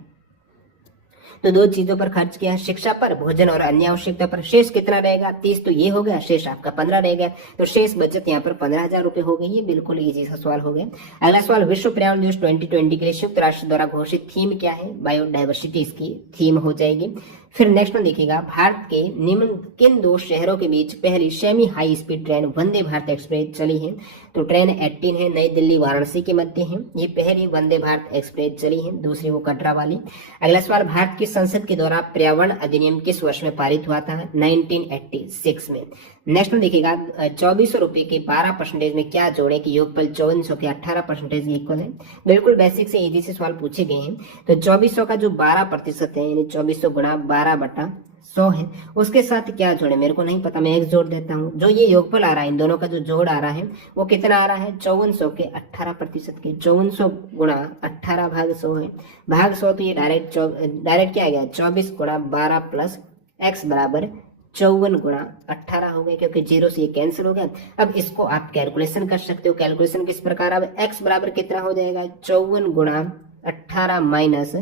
तो दो चीजों पर खर्च किया, शिक्षा पर, भोजन और अन्य आवश्यकता पर। शेष कितना रहेगा? 30 तो ये हो गया, शेष आपका 15 रह गया, तो शेष बचत यहाँ पर 15,000 रुपए हो गई। ये बिल्कुल इजी सा सवाल हो गया। अगला सवाल, विश्व पर्यावरण दिवस 2020 के लिए संयुक्त राष्ट्र द्वारा घोषित थीम क्या है? बायोडाइवर्सिटी इसकी थीम हो जाएगी। फिर नेक्स्ट में देखिएगा, भारत के निम्न किन 2 शहरों के बीच पहली semi high speed train Vande Bharat express चली है? तो ट्रेन 18 है, नई दिल्ली वाराणसी के मध्य है, ये पहली वंदे भारत एक्सप्रेस चली है, दूसरी वो कटरा वाली। अगला सवाल, भारत की संसद के द्वारा पर्यावरण अधिनियम किस वर्ष में पारित हुआ था? 1986 में। नेक्स्ट में देखिएगा, 2400 रुपए के 12% में क्या जोड़े कि योगफल 5400 के 18% इक्वल है? बिल्कुल बेसिक से इजी से सवाल पूछे गए हैं। तो 2400 का जो 12% है यानी 2400 गुणा 12/100 है, उसके साथ क्या जोड़े मेरे को नहीं पता, मैं एक जोड़ देता हूँ। जो ये योगफल आ रहा है, इन दोनों का जो जोड़ आ रहा है वो कितना आ रहा है? 5400 के 18% के 5400 गुणा 18 भाग 100 है, भाग 100 तो ये डायरेक्ट क्या आ गया? 24 गुणा 12 प्लस x बराबर 54 गुणा 18 हो गए, क्योंकि 0 से ये कैंसिल हो गया। अब इसको आप कैलकुलेशन कर सकते हो। कैलकुलेशन किस प्रकार? अब x बराबर कितना हो जाएगा? 54 गुणा 18 माइनस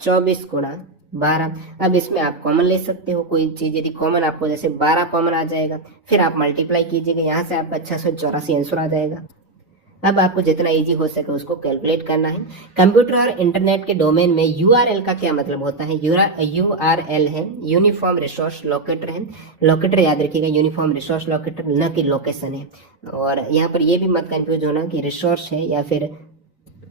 24 गुणा 12। अब इसमें आप कॉमन ले सकते हो कोई चीज, यदि कॉमन आपको जैसे 12 कॉमन आ जाएगा, फिर आप मल्टीप्लाई कीजिएगा, यहाँ से आपका 684 आंसर आ जाएगा। अब आपको जितना इजी हो सके उसको कैलकुलेट करना है। कंप्यूटर और इंटरनेट के डोमेन में यूआरएल का क्या मतलब होता है? यूआरएल है यूनिफॉर्म रिसोर्स लोकेटर है। लोकेटर याद रखिएगा, यूनिफॉर्म रिसोर्स लोकेटर, न कि लोकेशन है। और यहाँ पर ये भी मत कंफ्यूज होना कि रिसोर्स है या फिर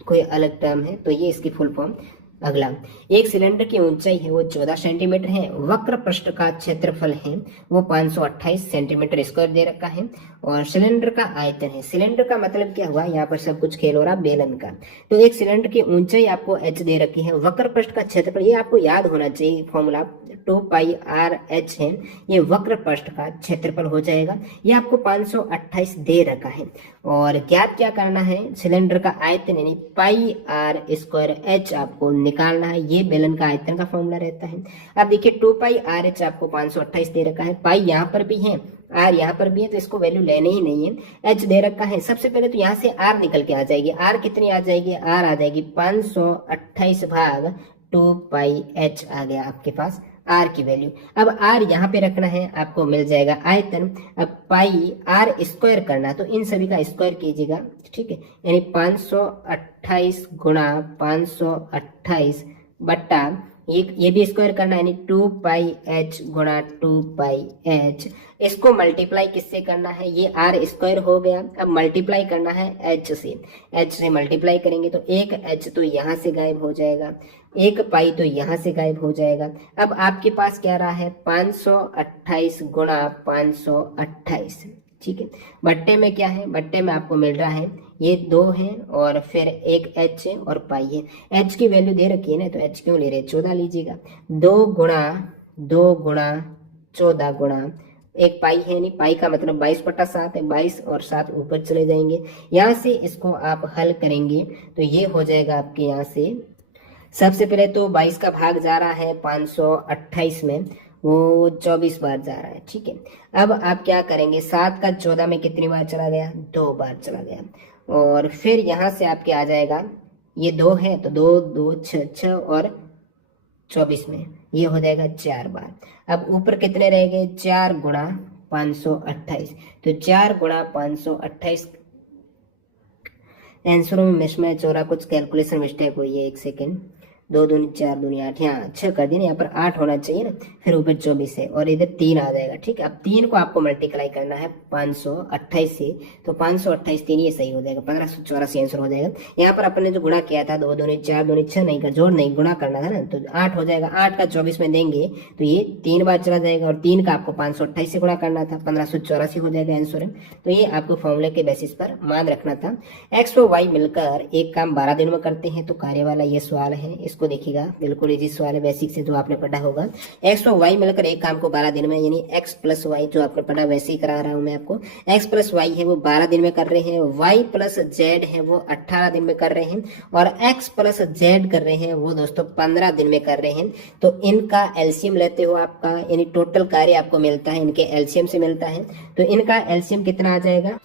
कोई अलग टर्म है, तो ये इसकी फुल फॉर्म। अगला, एक सिलेंडर की ऊंचाई है वो 14 सेंटीमीटर है, वक्र पृष्ठ का क्षेत्रफल है वो 528 सेंटीमीटर स्क्वायर दे रखा है, और सिलेंडर का आयतन है। सिलेंडर का मतलब क्या हुआ? यहाँ पर सब कुछ खेल हो रहा बेलन का। तो एक सिलेंडर की ऊंचाई आपको h दे रखी है, वक्र पृष्ठ का क्षेत्रफल, ये आपको याद होना चाहिए फॉर्मूला 2πr(h) है, ये वक्र पृष्ठ का क्षेत्रफल हो जाएगा। ये आपको 528 दे रखा है, और ज्ञात क्या करना है? सिलेंडर का आयतन यानी πr²h आपको निकालना है। ये बेलन का आयतन का फॉर्मूला रहता है। अब देखिए 2πr(h) आपको 528 दे रखा है, पाई यहाँ पर भी है, आर यहाँ पर भी है, तो इसको वैल्यू लेने ही नहीं है। एच दे रखा है, सबसे पहले तो यहाँ से आर निकल के आ जाएगी। आर कितनी आ जाएगी? आर आ जाएगी 528 भाग 2πh आ गया आपके पास आर की वैल्यू। अब आर यहाँ पे रखना है, आपको मिल जाएगा आयतन। अब पाई आर स्क्वायर करना, तो इन सभी का स्क्वायर कीजिएगा, ठीक है, यानी 528 गुणा 528 बट्टा ये भी स्क्वायर करना, यानी 2 पाई एच गुणा 2 पाई एच। इसको मल्टीप्लाई किससे करना है, ये आर स्क्वायर हो गया, अब मल्टीप्लाई करना है एच से मल्टीप्लाई करेंगे तो एक एच तो यहाँ से गायब हो जाएगा, एक पाई तो यहाँ से गायब हो जाएगा। अब आपके पास क्या रहा है, 528 गुणा 528, ठीक है। बट्टे में क्या है, बट्टे में आपको मिल रहा है ये 2 है और फिर एक एच है और पाई है। एच की वैल्यू दे रखी है ना, तो एच क्यों ले रहे, 14 लीजिएगा। 2 गुणा 14 गुणा एक पाई है, नहीं पाई का मतलब 22/7 है, 22 और 7 ऊपर चले जाएंगे। यहाँ से इसको आप हल करेंगे तो ये हो जाएगा आपके यहाँ से, सबसे पहले तो 22 का भाग जा रहा है 528 में, वो 24 बार जा रहा है, ठीक है। अब आप क्या करेंगे, 7 का 14 में कितनी बार चला गया, 2 बार चला गया। और फिर यहाँ से आपके आ जाएगा, ये 2 है तो 2 2 6 6 और 24 में ये हो जाएगा 4 बार। अब ऊपर कितने रह गए, 4 गुणा 528, तो 4 गुणा 528 आंसरों में मिसमैच हो रहा, कुछ कैलकुलेशन मिस्टेक हुई है, 1 सेकेंड। 2 दूनी 4 दूनी 8, यहाँ 6 कर दिया, यहाँ पर 8 होना चाहिए ना, फिर ऊपर 24 है और इधर 3 आ जाएगा, ठीक है। अब 3 को आपको मल्टीप्लाई करना है 528 से, तो 528 3 ये सही हो जाएगा, 1584 आंसर हो जाएगा। यहाँ पर अपने जो गुणा किया था 2 दूनी 4 दूनी 6 नहीं कर, जोड़ नहीं गुणा करना था ना, तो 8 हो जाएगा। 8 का 24 में देंगे तो ये 3 बार चला जाएगा और 3 का आपको 528 से गुणा करना था, 1584 हो जाएगा आंसर। तो ये आपको फॉर्मूले के बेसिस पर मान रखना था। एक्स व वाई मिलकर एक काम 12 दिन में करते हैं, तो कार्य वाला ये सवाल है, इसको देखिएगा, बिल्कुल इजी सवाल है, बेसिक से जो आपने पढ़ा होगा। एक्स और वाई मिलकर एक काम को 12 दिन में, यानी एक्स प्लस वाई जो आपने पढ़ा वैसे ही करा रहा हूं मैं आपको। एक्स प्लस वाई है वो 12 दिन में कर रहे हैं, वाई प्लस जेड है वो 18 दिन में कर रहे हैं, और एक्स प्लस जेड कर रहे हैं वो दोस्तों 15 दिन में कर रहे हैं। तो इनका एलसीएम लेते हो आपका, यानी टोटल कार्य आपको मिलता है इनके एलसीएम से मिलता है, तो इनका एलसीएम कितना आ जाएगा,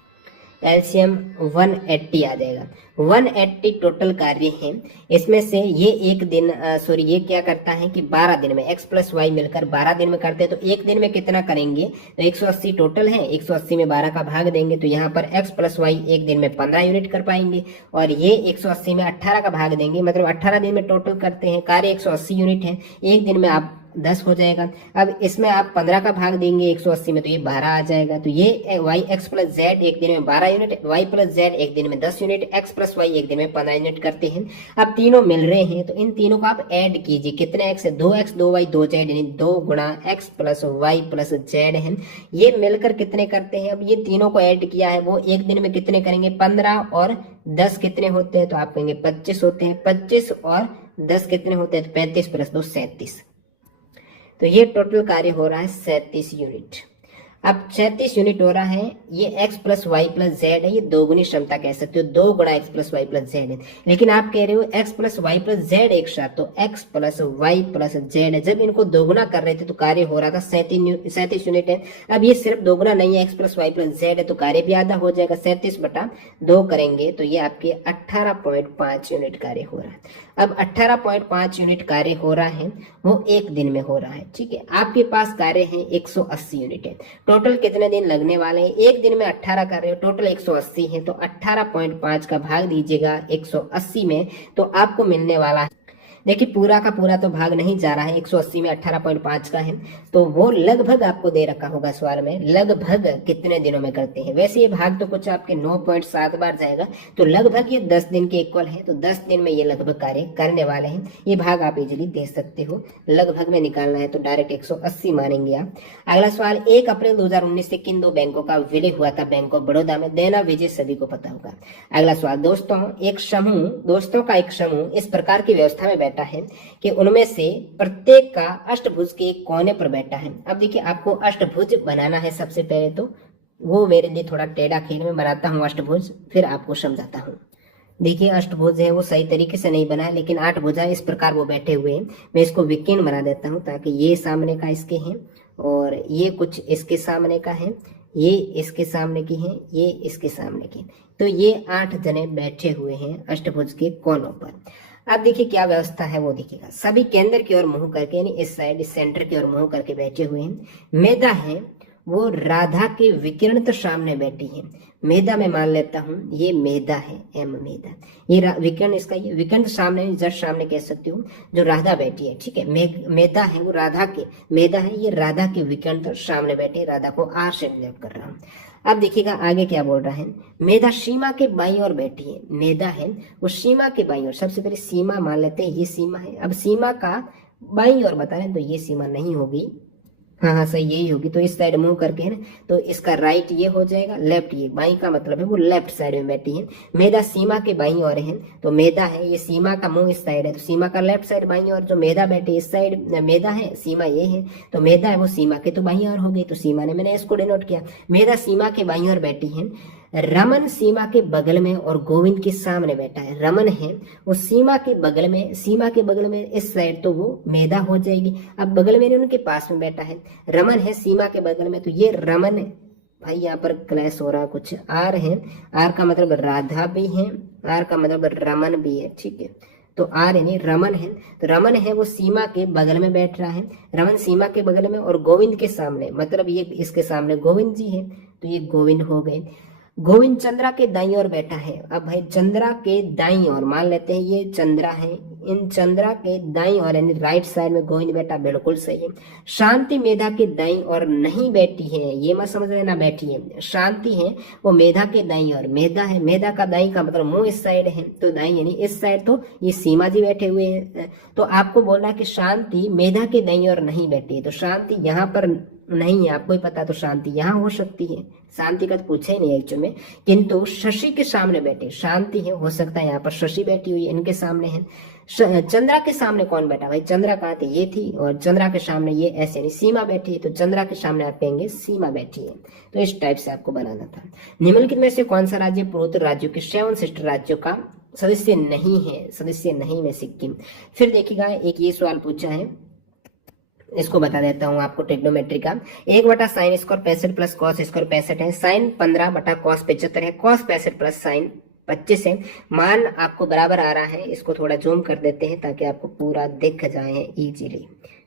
एलसीएम 180 आ जाएगा। 180 टोटल कार्य है, इसमें से ये एक दिन सॉरी ये क्या करता है कि 12 दिन में एक्स प्लस वाई मिलकर 12 दिन में करते हैं, तो एक दिन में कितना करेंगे, तो 180 टोटल है, 180 में 12 का भाग देंगे तो यहाँ पर एक्स प्लस वाई एक दिन में 15 यूनिट कर पाएंगे, और ये 180 में 18 का भाग देंगे, मतलब 18 दिन में टोटल करते हैं, कार्य 180 यूनिट है, एक दिन में आप 10 हो जाएगा। अब इसमें आप 15 का भाग देंगे 180 में, तो ये 12 आ जाएगा। तो ये वाई एक्स प्लस जेड एक दिन में 12 यूनिट, वाई प्लस जेड एक दिन में 10 यूनिट, एक्स प्लस वाई एक दिन में 15 यूनिट करते हैं। अब तीनों मिल रहे हैं तो इन तीनों को आप ऐड कीजिए, कितने एक्स है, 2x 2y 2z, यानी 2 गुणा X plus Y plus Z है, ये मिलकर कितने करते हैं। अब ये तीनों को ऐड किया है, वो एक दिन में कितने करेंगे, 15 और 10 कितने होते हैं, तो आप कहेंगे 25 होते हैं, 25 और 10 कितने होते हैं, तो 35 प्लस 2 37। तो ये टोटल कार्य हो रहा है 37 यूनिट। अब 36 यूनिट हो रहा है, ये x plus Y plus Z है, ये दोगुनी क्षमता कह सकते हो, 2 गुणा X plus Y plus Z है, लेकिन आप कह रहे हो x plus Y plus Z एक साथ, तो x plus Y plus Z है। जब इनको दोगुना कर रहे थे तो कार्य हो रहा था 37 यूनिट है। अब ये सिर्फ दोगुना नहीं है, x plus Y plus Z है, तो कार्य भी आधा हो जाएगा, 37/2 करेंगे तो ये आपके 18.5 यूनिट कार्य हो रहा है। अब 18.5 यूनिट कार्य हो रहा है, वो एक दिन में हो रहा है, ठीक है। आपके पास कार्य है 180 यूनिट है, टोटल कितने दिन लगने वाले हैं, एक दिन में 18 कर रहे हो, टोटल 180 है, तो 18.5 का भाग दीजिएगा 180 में, तो आपको मिलने वाला है, देखिए पूरा का पूरा तो भाग नहीं जा रहा है, 180 में 18.5 का है, तो वो लगभग आपको दे रखा होगा सवाल में, लगभग कितने दिनों में करते हैं। वैसे ये भाग तो कुछ आपके 9.7 बार जाएगा, तो लगभग ये 10 दिन के इक्वल है, तो 10 दिन में ये लगभग कार्य करने वाले हैं। ये भाग आप इजीली दे सकते हो, लगभग में निकालना है तो डायरेक्ट 180 मानेंगे आप। अगला सवाल, 1 अप्रैल 2019 से किन दो बैंकों का विलय हुआ था, बैंक ऑफ बड़ौदा में, देना विजय सभी को पता होगा। अगला सवाल, दोस्तों का एक समूह इस प्रकार की व्यवस्था में बैठा है कि उनमें से प्रत्येक का अष्टभुज के एक कोने पर बैठा है। अब देखिए आपको अष्टभुज बनाना है, सबसे पहले तो वो मेरे लिए थोड़ा टेढ़ा खेल में बनाता हूँ अष्टभुज, फिर आपको समझाता हूँ। देखिए अष्टभुज है वो सही तरीके से नहीं बना है, लेकिन 8 भुजा इस प्रकार वो बैठे हुए हैं। मैं इसको विकीर्ण बना देता हूँ, ताकि ये सामने का इसके हैं और ये कुछ इसके सामने का है, ये इसके सामने की है, ये इसके सामने की, तो ये 8 जने बैठे हुए हैं अष्टभुज के कोनों पर। अब देखिए क्या व्यवस्था है वो देखिएगा, सभी केंद्र की ओर मुंह करके यानी इस साइड इस सेंटर की ओर मुंह करके बैठे हुए हैं। मेधा है वो राधा के विकिरणित सामने बैठी है। मेधा मैं मान लेता हूँ ये मेधा है, एम मेधा, ये विकर्ण इसका ये विकर्ण सामने जस्ट सामने कह सकती हूँ जो राधा बैठी है, ठीक है। मेधा है वो राधा के, मेधा है ये राधा के विकर्ण सामने बैठे, राधा को आर से रिलेट कर रहा हूँ। अब देखिएगा आगे क्या बोल रहा है, मेधा सीमा के बाईं ओर बैठी है। मेधा है वो सीमा के बाईं ओर, सबसे पहले सीमा मान लेते हैं, ये सीमा है। अब सीमा का बाईं ओर बता रहे हैं तो ये सीमा नहीं होगी, हाँ हाँ सही यही होगी, तो इस साइड मूव करके है ना, तो इसका राइट ये हो जाएगा, लेफ्ट ये, बाई का मतलब है वो लेफ्ट साइड में बैठी है। मेधा सीमा के बाई ओर है, तो मेधा है ये सीमा का मुंह इस साइड है, तो सीमा का लेफ्ट साइड बाई ओर, जो मेधा बैठी इस साइड मेधा है, सीमा ये है, तो मेधा है वो सीमा के तो बाई ओर हो गई, तो सीमा ने मैंने इसको डिनोट किया। मेधा सीमा के बाई ओर बैठी है। रमन सीमा के बगल में और गोविंद के सामने बैठा है। रमन है वो सीमा के बगल में, सीमा के बगल में इस साइड तो वो मेधा हो जाएगी। अब बगल में उनके पास में बैठा है, रमन है सीमा के बगल में, तो ये रमन भाई यहाँ पर क्लैश हो रहा कुछ, आर है, आर का मतलब राधा भी है, आर का मतलब रमन भी है, ठीक है। तो आर यानी रमन है, तो रमन है वो सीमा के बगल में बैठ रहा है। रमन सीमा के बगल में और गोविंद के सामने, मतलब ये इसके सामने गोविंद जी है, तो ये गोविंद हो गए। गोविंद चंद्रा के दाईं ओर बैठा है। अब भाई चंद्रा के दाईं ओर मान लेते हैं ये चंद्रा है, इन चंद्रा के दाईं ओर यानी राइट साइड में गोविंद बैठा, बिल्कुल सही है। शांति मेधा के दाईं ओर नहीं बैठी है, ये मत समझ लेना बैठी है, शांति है वो मेधा के दाईं ओर, मेधा है, मेधा का दाईं का मतलब मुंह इस साइड है, तो दाईं यानी इस साइड, तो ये सीमा जी बैठे हुए हैं। तो आपको बोलना है कि शांति मेधा के दाईं ओर नहीं बैठी है, तो शांति यहाँ पर नहीं है, आपको ही पता, तो शांति यहाँ हो सकती है, शांति का तो पूछे ही नहीं एक्चुअली में, किंतु शशि के सामने बैठे, शांति है, हो सकता है यहाँ पर शशि बैठी हुई है, इनके सामने है। चंद्रा के सामने कौन बैठा, भाई चंद्रा कहाँ थी, ये थी, और चंद्रा के सामने ये ऐसे यानी सीमा बैठी है, तो चंद्रा के सामने आप कहेंगे सीमा बैठी है। तो इस टाइप से आपको बनाना था। निम्नलिखित में से कौन सा राज्य पूर्वोत्तर राज्यों के 7 सिस्टर राज्यों का सदस्य नहीं है, सदस्य नहीं में सिक्किम। फिर देखिएगा एक ये सवाल पूछा है, इसको बता देता हूँ आपको, ट्रिग्नोमेट्री का 1/sin square 65 plus cos square 65 है, साइन 15/कॉस 75 है, कॉस 65 प्लस साइन 25 है। मान आपको बराबर आ रहा है, इसको थोड़ा जूम कर देते हैं ताकि आपको पूरा दिख जाए इजीली।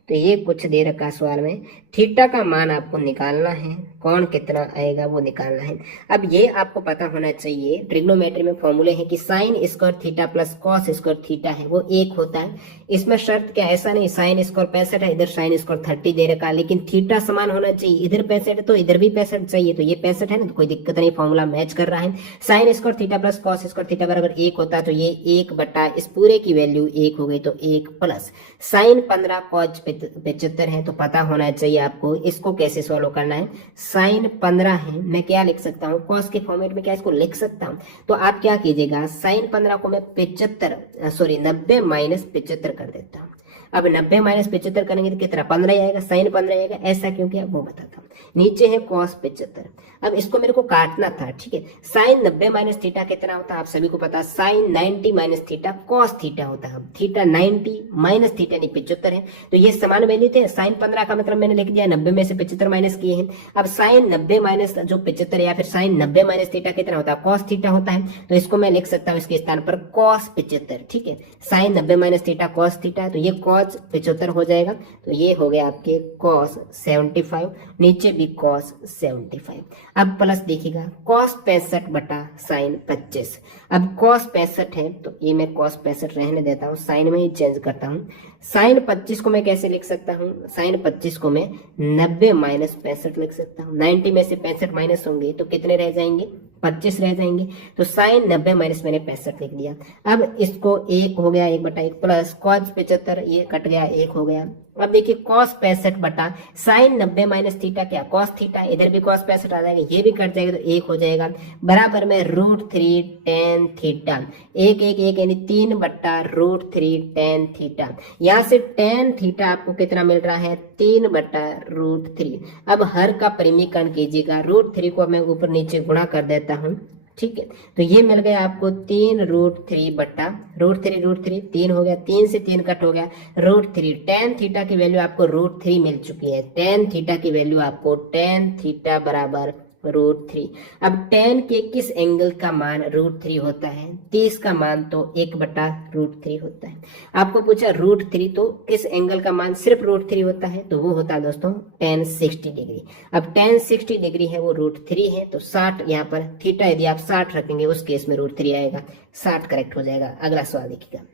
तो ये कुछ दे रखा सवाल में, थीटा का मान आपको निकालना है, कौन कितना आएगा वो निकालना है। अब ये आपको पता होना चाहिए, ट्रिग्नोमेट्री में फॉर्मूले हैं कि sine square theta plus cos square theta है वो 1 होता है। इसमें शर्त क्या, ऐसा नहीं साइन स्क्वायर 65 है, इधर साइन स्क्वायर 30 दे रखा है, लेकिन थीटा समान होना चाहिए, इधर 65 है तो इधर भी 65 चाहिए, तो ये 65 है ना, तो कोई दिक्कत नहीं, फॉर्मूला मैच कर रहा है। Sine square theta plus cos square theta बराबर 1 होता है, तो ये 1 बटा इस पूरे की वैल्यू 1 हो गई, तो 1 प्लस साइन 15 कॉस 75 है, तो पता होना चाहिए आपको इसको कैसे सॉल्व करना है। साइन 15 है, मैं क्या लिख सकता हूँ, कॉस के फॉर्मेट में क्या इसको लिख सकता हूँ, तो आप क्या कीजिएगा, साइन 15 को मैं 90 माइनस 75 कर देता हूँ। अब 90 माइनस 75 करेंगे तो कितना 15 आएगा, साइन 15 आएगा, ऐसा क्योंकि आप वो बताता हूँ। नीचे है कॉस 75, अब इसको मेरे को काटना था, ठीक है। साइन 90 माइनस थीटा कितना होता है, आप सभी को पता, sine 90 minus theta cos theta होता है। थीटा 90 माइनस थीटा नहीं 75 है, तो ये समान वैल्यू थे। साइन 15 का मतलब मैंने लिख दिया 90 में से 75 माइनस किए हैं। अब साइन 90 माइनस जो 75 या फिर साइन 90 माइनस थीटा कितना होता है, कॉस थीटा होता है, तो इसको मैं लिख सकता हूँ इसके स्थान पर कॉस 75, ठीक है। Sine 90 minus theta cos theta है, तो ये कॉस 75 हो जाएगा, तो ये हो गया आपके कॉस 75, नीचे भी कॉस 75। अब प्लस देखिएगा कॉस 65 बटा साइन 25। अब कॉस 65 है तो ये मैं कॉस 65 रहने देता हूँ, साइन में ही चेंज करता हूँ। साइन 25 को मैं कैसे लिख सकता हूँ, साइन 25 को मैं 90 माइनस 65 लिख सकता हूँ। 90 में से 65 माइनस होंगे तो कितने रह जाएंगे, 25 रह जाएंगे, तो साइन 90 माइनस मैंने 65 लिख दिया। अब इसको 1 हो गया, 1/1 प्लस कॉस 75, ये कट गया, 1 हो गया। अब देखिए कॉस 65 बटा साइन 90 माइनस थीटा, क्या कॉस थीटा, इधर भी कॉस 65 आ जाएगा, ये भी कट जाएगा, तो 1 हो जाएगा, बराबर में √3 tan थीटा, 1 1 1 यानी 3/√3 tan थीटा। यहाँ से tan थीटा आपको कितना मिल रहा है, 3/√3। अब हर का परिमीकरण कीजिएगा, √3 को मैं ऊपर नीचे गुणा कर देता हूँ, ठीक है। तो ये मिल गया आपको 3√3 बटा √3 3 हो गया, 3 से 3 कट हो गया, √3। tan थीटा की वैल्यू आपको √3 मिल चुकी है, tan थीटा की वैल्यू आपको tan थीटा बराबर √3। अब tan के किस एंगल का मान √3 होता है? 30 का मान तो 1/√3 होता है। आपको पूछा √3 तो किस एंगल का मान सिर्फ √3 होता है? तो वो होता है दोस्तों tan 60 डिग्री। अब tan 60 डिग्री है वो √3 है, तो 60 यहाँ पर थीटा यदि आप 60 रखेंगे उस केस में √3 आएगा, 60 करेक्ट हो जाएगा। अगला सवाल देखिएगा।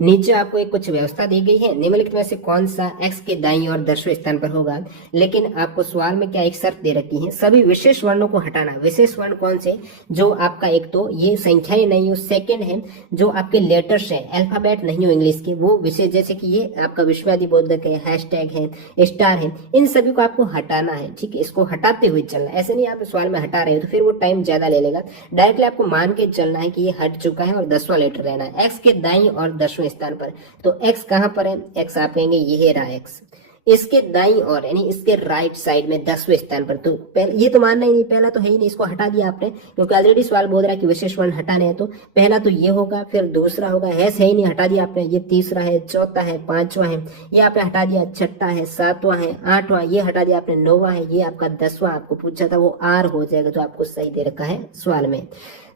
नीचे आपको एक कुछ व्यवस्था दी गई है, निम्नलिखित में से कौन सा x के दाईं और 10वें स्थान पर होगा। लेकिन आपको सवाल में क्या एक शर्त दे रखी है, सभी विशेष वर्णों को हटाना। विशेष वर्ण कौन से? जो आपका एक तो ये संख्याएं नहीं हो, सेकंड है जो आपके लेटर्स है, अल्फाबेट नहीं हो इंग्लिश के, वो विशेष जैसे कि ये आपका विश्वादी बोधक है, हैशटैग है, स्टार है, इन सभी को आपको हटाना है। ठीक है, इसको हटाते हुए चलना, ऐसे नहीं आप सवाल में हटा रहे हो तो फिर वो टाइम ज्यादा ले लेगा। डायरेक्टली आपको मान के चलना है कि ये हट चुका है और 10वां लेटर रहना है x के दाईं और 10वें स्थान पर। तो x कहां पर है? x आप कहेंगे ये रहा x, इसके दाईं और यानी इसके राइट साइड में 10वें स्थान पर। तो ये तो मानना ही नहीं, पहला तो है ही नहीं, इसको हटा दिया आपने, क्योंकि ऑलरेडी सवाल बोल रहा है कि विशेष वर्ण हटाने हैं। तो पहला तो ये होगा, फिर दूसरा होगा, है ही नहीं, हटा दिया आपने। ये तीसरा है, चौथा है, पांचवा है, ये आपने हटा दिया, छठा है, सातवां है, आठवां ये हटा दिया आपने, 9वां है, ये आपका 10वां आपको पूछा था वो r हो जाएगा, जो आपको सही दे रखा है सवाल में।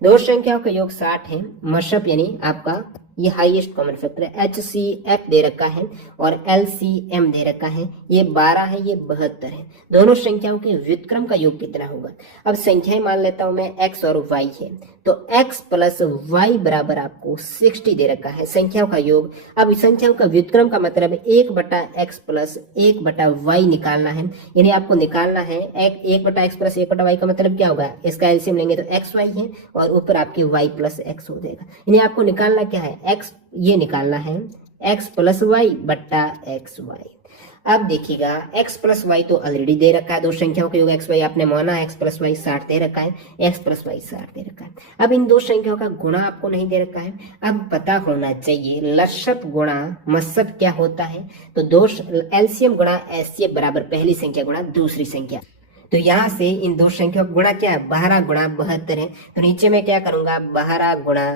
दो संख्याओं का योग 60 है, मशप यानी आपका ये हाईएस्ट कॉमन फैक्टर है, HCF दे रखा है और LCM दे रखा है, ये 12 है, ये 72 है। दोनों संख्याओं के व्युत्क्रम का योग कितना होगा? अब संख्याएं मान लेता हूं मैं, x और y है, तो x प्लस y बराबर आपको 60 दे रखा है संख्याओं का योग। अब संख्याओं का व्युत्क्रम का मतलब 1/x प्लस 1/y निकालना है, यानी आपको निकालना है 1/x प्लस 1/y का मतलब क्या होगा? इसका एलसीएम लेंगे तो xy है और ऊपर आपके y प्लस x हो जाएगा। यानी आपको निकालना क्या है? x, ये निकालना है x प्लस y बट्टा xy। अब देखिएगा x प्लस वाई तो ऑलरेडी दे रखा है, दो संख्याओं का योग x y आपने माना, x प्लस वाई 60 दे रखा है, x प्लस वाई 60 दे रखा है। अब इन दो संख्याओं का गुणा आपको नहीं दे रखा है। अब पता होना चाहिए लसप गुणा मसप क्या होता है, तो दो एलसीएम गुणा एचसीएफ बराबर पहली संख्या गुणा दूसरी संख्या। तो यहाँ से इन दो संख्याओं का गुणा क्या है? 12 गुणा 72 है। तो नीचे में क्या करूंगा? 12 गुणा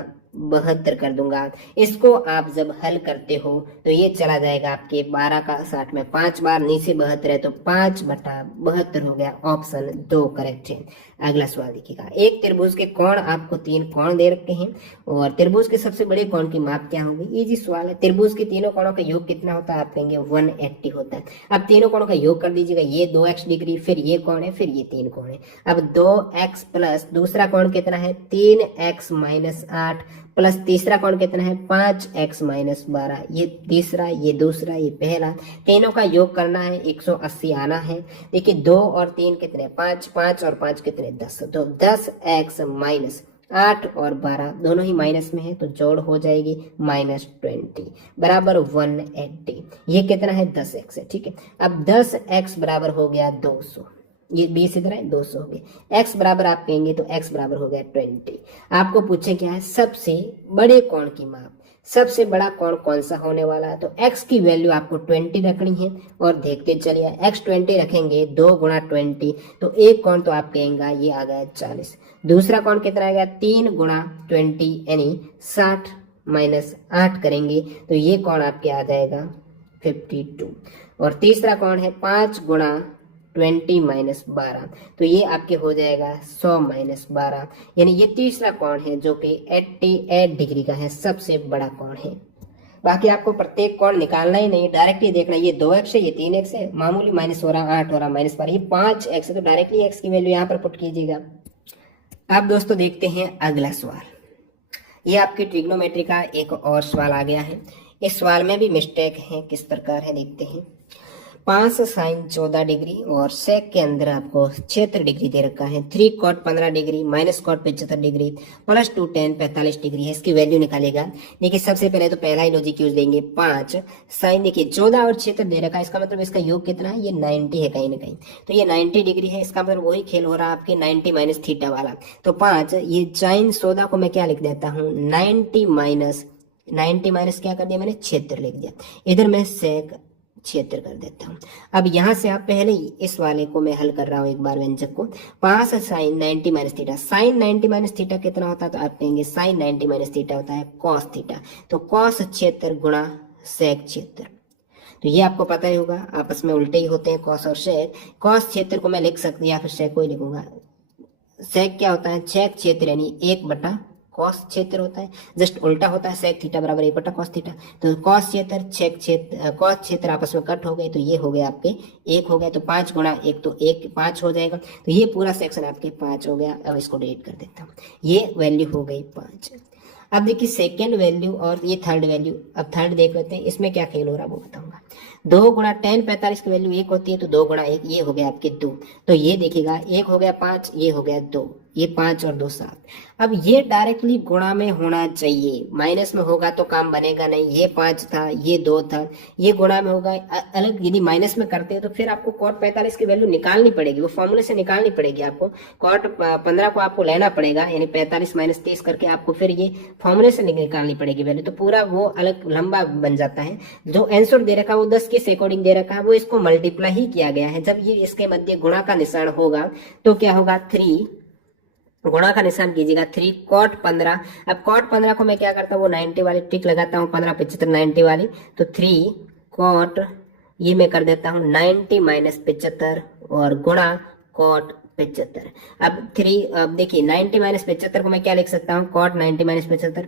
72 कर दूंगा। इसको आप जब हल करते हो तो ये चला जाएगा आपके 12 का 60 में 5 बार, नीचे 72 है तो 5/72 हो गया। ऑप्शन 2 करेक्ट है। अगला सवाल देखिएगा। एक त्रिभुज के कोण आपको 3 कोण दे रखे हैं और त्रिभुज के सबसे बड़े कोण की माप क्या होगी? इजी सवाल है। त्रिभुज के तीनों कोणों का योग कितना होता है? आप कहेंगे 180 होता है। अब तीनों कोणों का योग कर दीजिएगा, ये 2x डिग्री, फिर ये कोण है, फिर ये 3 कोण है। अब 2x प्लस दूसरा कोण कितना है? 3x माइनस 8 प्लस तीसरा कोण कितना है? 5x minus 12। ये तीसरा, ये दूसरा, ये पहला, तीनों का योग करना है, 180 आना है। देखिए 2 और 3 कितने? 5, 5 और 5 कितने? 10। तो 10x माइनस 8 और 12 दोनों ही माइनस में है तो जोड़ हो जाएगी -20 बराबर 180। ये कितना है? 10x है। ठीक है, अब 10x बराबर हो गया 200, ये 20 इधर है, 200 हो गए। x बराबर आप कहेंगे तो x बराबर हो गया 20। आपको पूछे क्या है? सबसे बड़े कोण की माप। सबसे बड़ा कोण कौन सा होने वाला है? तो x की वैल्यू आपको 20 रखनी है और देखते चलिए x 20 रखेंगे, 2 गुणा 20 तो एक कोण तो आप कहेंगे ये आ गया 40। दूसरा कोण कितना आ गया? 3 गुणा 20 यानी 60 माइनस 8 करेंगे तो ये कोण आपके आ जाएगा 52। और तीसरा कोण है 5 गुणा 20 माइनस 12 तो ये आपके हो जाएगा 100 माइनस 12, यानी ये तीसरा कोण है जो कि 88 डिग्री का है, सबसे बड़ा कोण है। बाकी आपको प्रत्येक कोण निकालना ही नहीं, डायरेक्ट ये देखना, ये 2x है, ये 3x है, मामूली माइनस हो रहा, 8 हो रहा, माइनस 12, ये 5x है तो डायरेक्टली x की वैल्यू यहाँ पर पुट कीजिएगा। अब दोस्तों देखते हैं अगला सवाल। ये आपकी ट्रिग्नोमेट्री का एक और सवाल आ गया है। इस सवाल में भी मिस्टेक है, किस प्रकार है देखते हैं। 5 साइन 14 डिग्री और सेक के अंदर आपको 76 डिग्री दे रखा है। 3 cot 15 degree minus cot 75 degree plus 2 tan 45 degree है। इसकी वैल्यू निकालेगा। देखिए सबसे पहले तो पहला ही लॉजिक यूज देंगे। 5 साइन, देखिए 14 और 76 दे रखा है, इसका मतलब इसका योग कितना है? ये 90 है कहीं ना कहीं, तो ये 90 डिग्री है। इसका मतलब वही खेल हो रहा है आपके 90 माइनस थीटा वाला। तो 5 ये साइन 14 को मैं क्या लिख देता हूँ? 90 माइनस क्या कर दिया मैंने? 76 लिख दिया। इधर मैं सेक 76 कर देता हूँ। अब यहाँ से आप पहले इस वाले को मैं हल कर रहा हूँ एक बार व्यंजक को। 5 sine 90 minus theta, sine 90 minus theta कितना होता है? तो आप कहेंगे साइन 90 माइनस थीटा होता है कॉस थीटा। तो कॉस 76 गुणा सेक 76 तो ये आपको पता ही होगा, आपस में उल्टे ही होते हैं कॉस और सेक। कॉस क्षेत्र को मैं लिख सकती या फिर सेक को ही लिखूंगा। सेक क्या होता है, सेक क्षेत्र यानी 1 बटा कॉस क्षेत्र होता है, जस्ट उल्टा होता है, सेक थीटा बराबर 1 बटा कॉस थीटा। तो कॉस क्षेत्र सेक क्षेत्र कॉस क्षेत्र आपस में कट हो गए, तो ये हो गया आपके 1 हो गया, तो 5 गुणा 1 तो 1 5 हो जाएगा। तो ये पूरा सेक्शन आपके 5 हो गया। अब इसको डिलीट कर देता हूँ, ये वैल्यू हो गई 5। अब देखिए सेकेंड वैल्यू और ये थर्ड वैल्यू, अब थर्ड देख लेते हैं, इसमें क्या खेल हो रहा है वो बताऊंगा। 2 गुणा 10 45 की वैल्यू 1 होती है, तो 2 गुणा 1 ये हो गया आपके 2। तो ये देखिएगा 1 हो गया 5, ये हो गया 2, ये 5 और 2 7। अब ये डायरेक्टली गुणा में होना चाहिए, माइनस में होगा तो काम बनेगा नहीं। ये 5 था, ये 2 था, ये गुणा में होगा। अलग यदि माइनस में करते हैं तो फिर आपको कॉट 45 की वैल्यू निकालनी पड़ेगी, वो फॉर्मूले से निकालनी पड़ेगी आपको। कॉट 15 को आपको लेना पड़ेगा, यानी 45 माइनस 30 करके आपको फिर ये फॉर्मूले से निकालनी पड़ेगी वैल्यू। तो पूरा वो अलग लंबा बन जाता है। जो आंसर दे रखा है वो 10 के अकॉर्डिंग दे रखा है, वो इसको मल्टीप्लाई ही किया गया है। जब ये इसके मध्य गुणा का निशान होगा तो क्या होगा, 3 गुणा का निशान कीजिएगा 3 कॉट 15। अब कॉट 15 को मैं क्या करता हूँ, वो 90 वाली टिक लगाता हूँ, 15 75 90 वाली। तो 3 कॉट ये मैं कर देता हूँ 90 माइनस 75 और गुणा कॉट 75। अब 3 अब देखिए 90 माइनस 75 को मैं क्या लिख सकता हूँ, कॉट 90 माइनस 75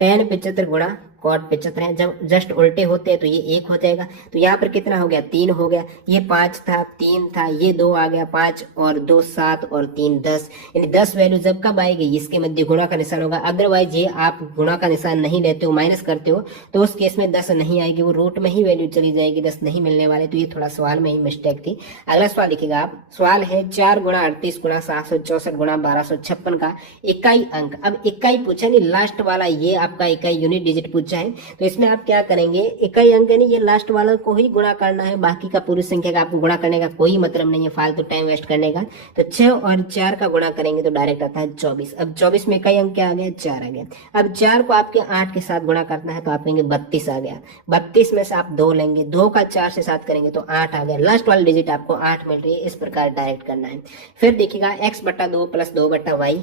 10 75 गुणा कॉट 75 है। जब जस्ट उल्टे होते हैं तो ये 1 हो जाएगा। तो यहाँ पर कितना हो गया, 3 हो गया। ये 5 था, 3 था, ये 2 आ गया, 5 और 2 7 और 3 10। यानी 10 वैल्यू जब कब आएगी, इसके मध्य गुणा का निशान होगा। अदरवाइज ये आप गुणा का निशान नहीं लेते हो, माइनस करते हो, तो उस केस में 10 नहीं आएगी, वो रूट में ही वैल्यू चली जाएगी, 10 नहीं मिलने वाले। तो ये थोड़ा सवाल में ही मिस्टेक थी। अगला सवाल लिखिएगा आप। सवाल है 4 गुणा 38 गुणा 764 गुणा 1256 का इकाई अंक। अब इकाई पूछा नहीं, लास्ट वाला ये आपका इकाई यूनिट डिजिट पूछा है। तो इसमें आप क्या करेंगे, इकाई अंक यानी ये लास्ट वाला को ही गुणा करना है, बाकी का पूरी संख्या का आपको गुणा करने का कोई मतलब नहीं है, फालतू टाइम वेस्ट करने का। तो 6 और 4 का गुणा करेंगे तो डायरेक्ट आता है 24। अब 24 में इकाई अंक क्या आ गया, 4 आ गया। अब 4 को आपके 8 के साथ गुणा करना है, तो आप कहेंगे 32 आ गया। 32 में से आप 2 लेंगे, 2 का 4 से 7 करेंगे तो 8 आ गया। लास्ट वाली डिजिट आपको 8 मिल रही है, इस प्रकार डायरेक्ट करना है। फिर देखिएगा x/2 + 2/y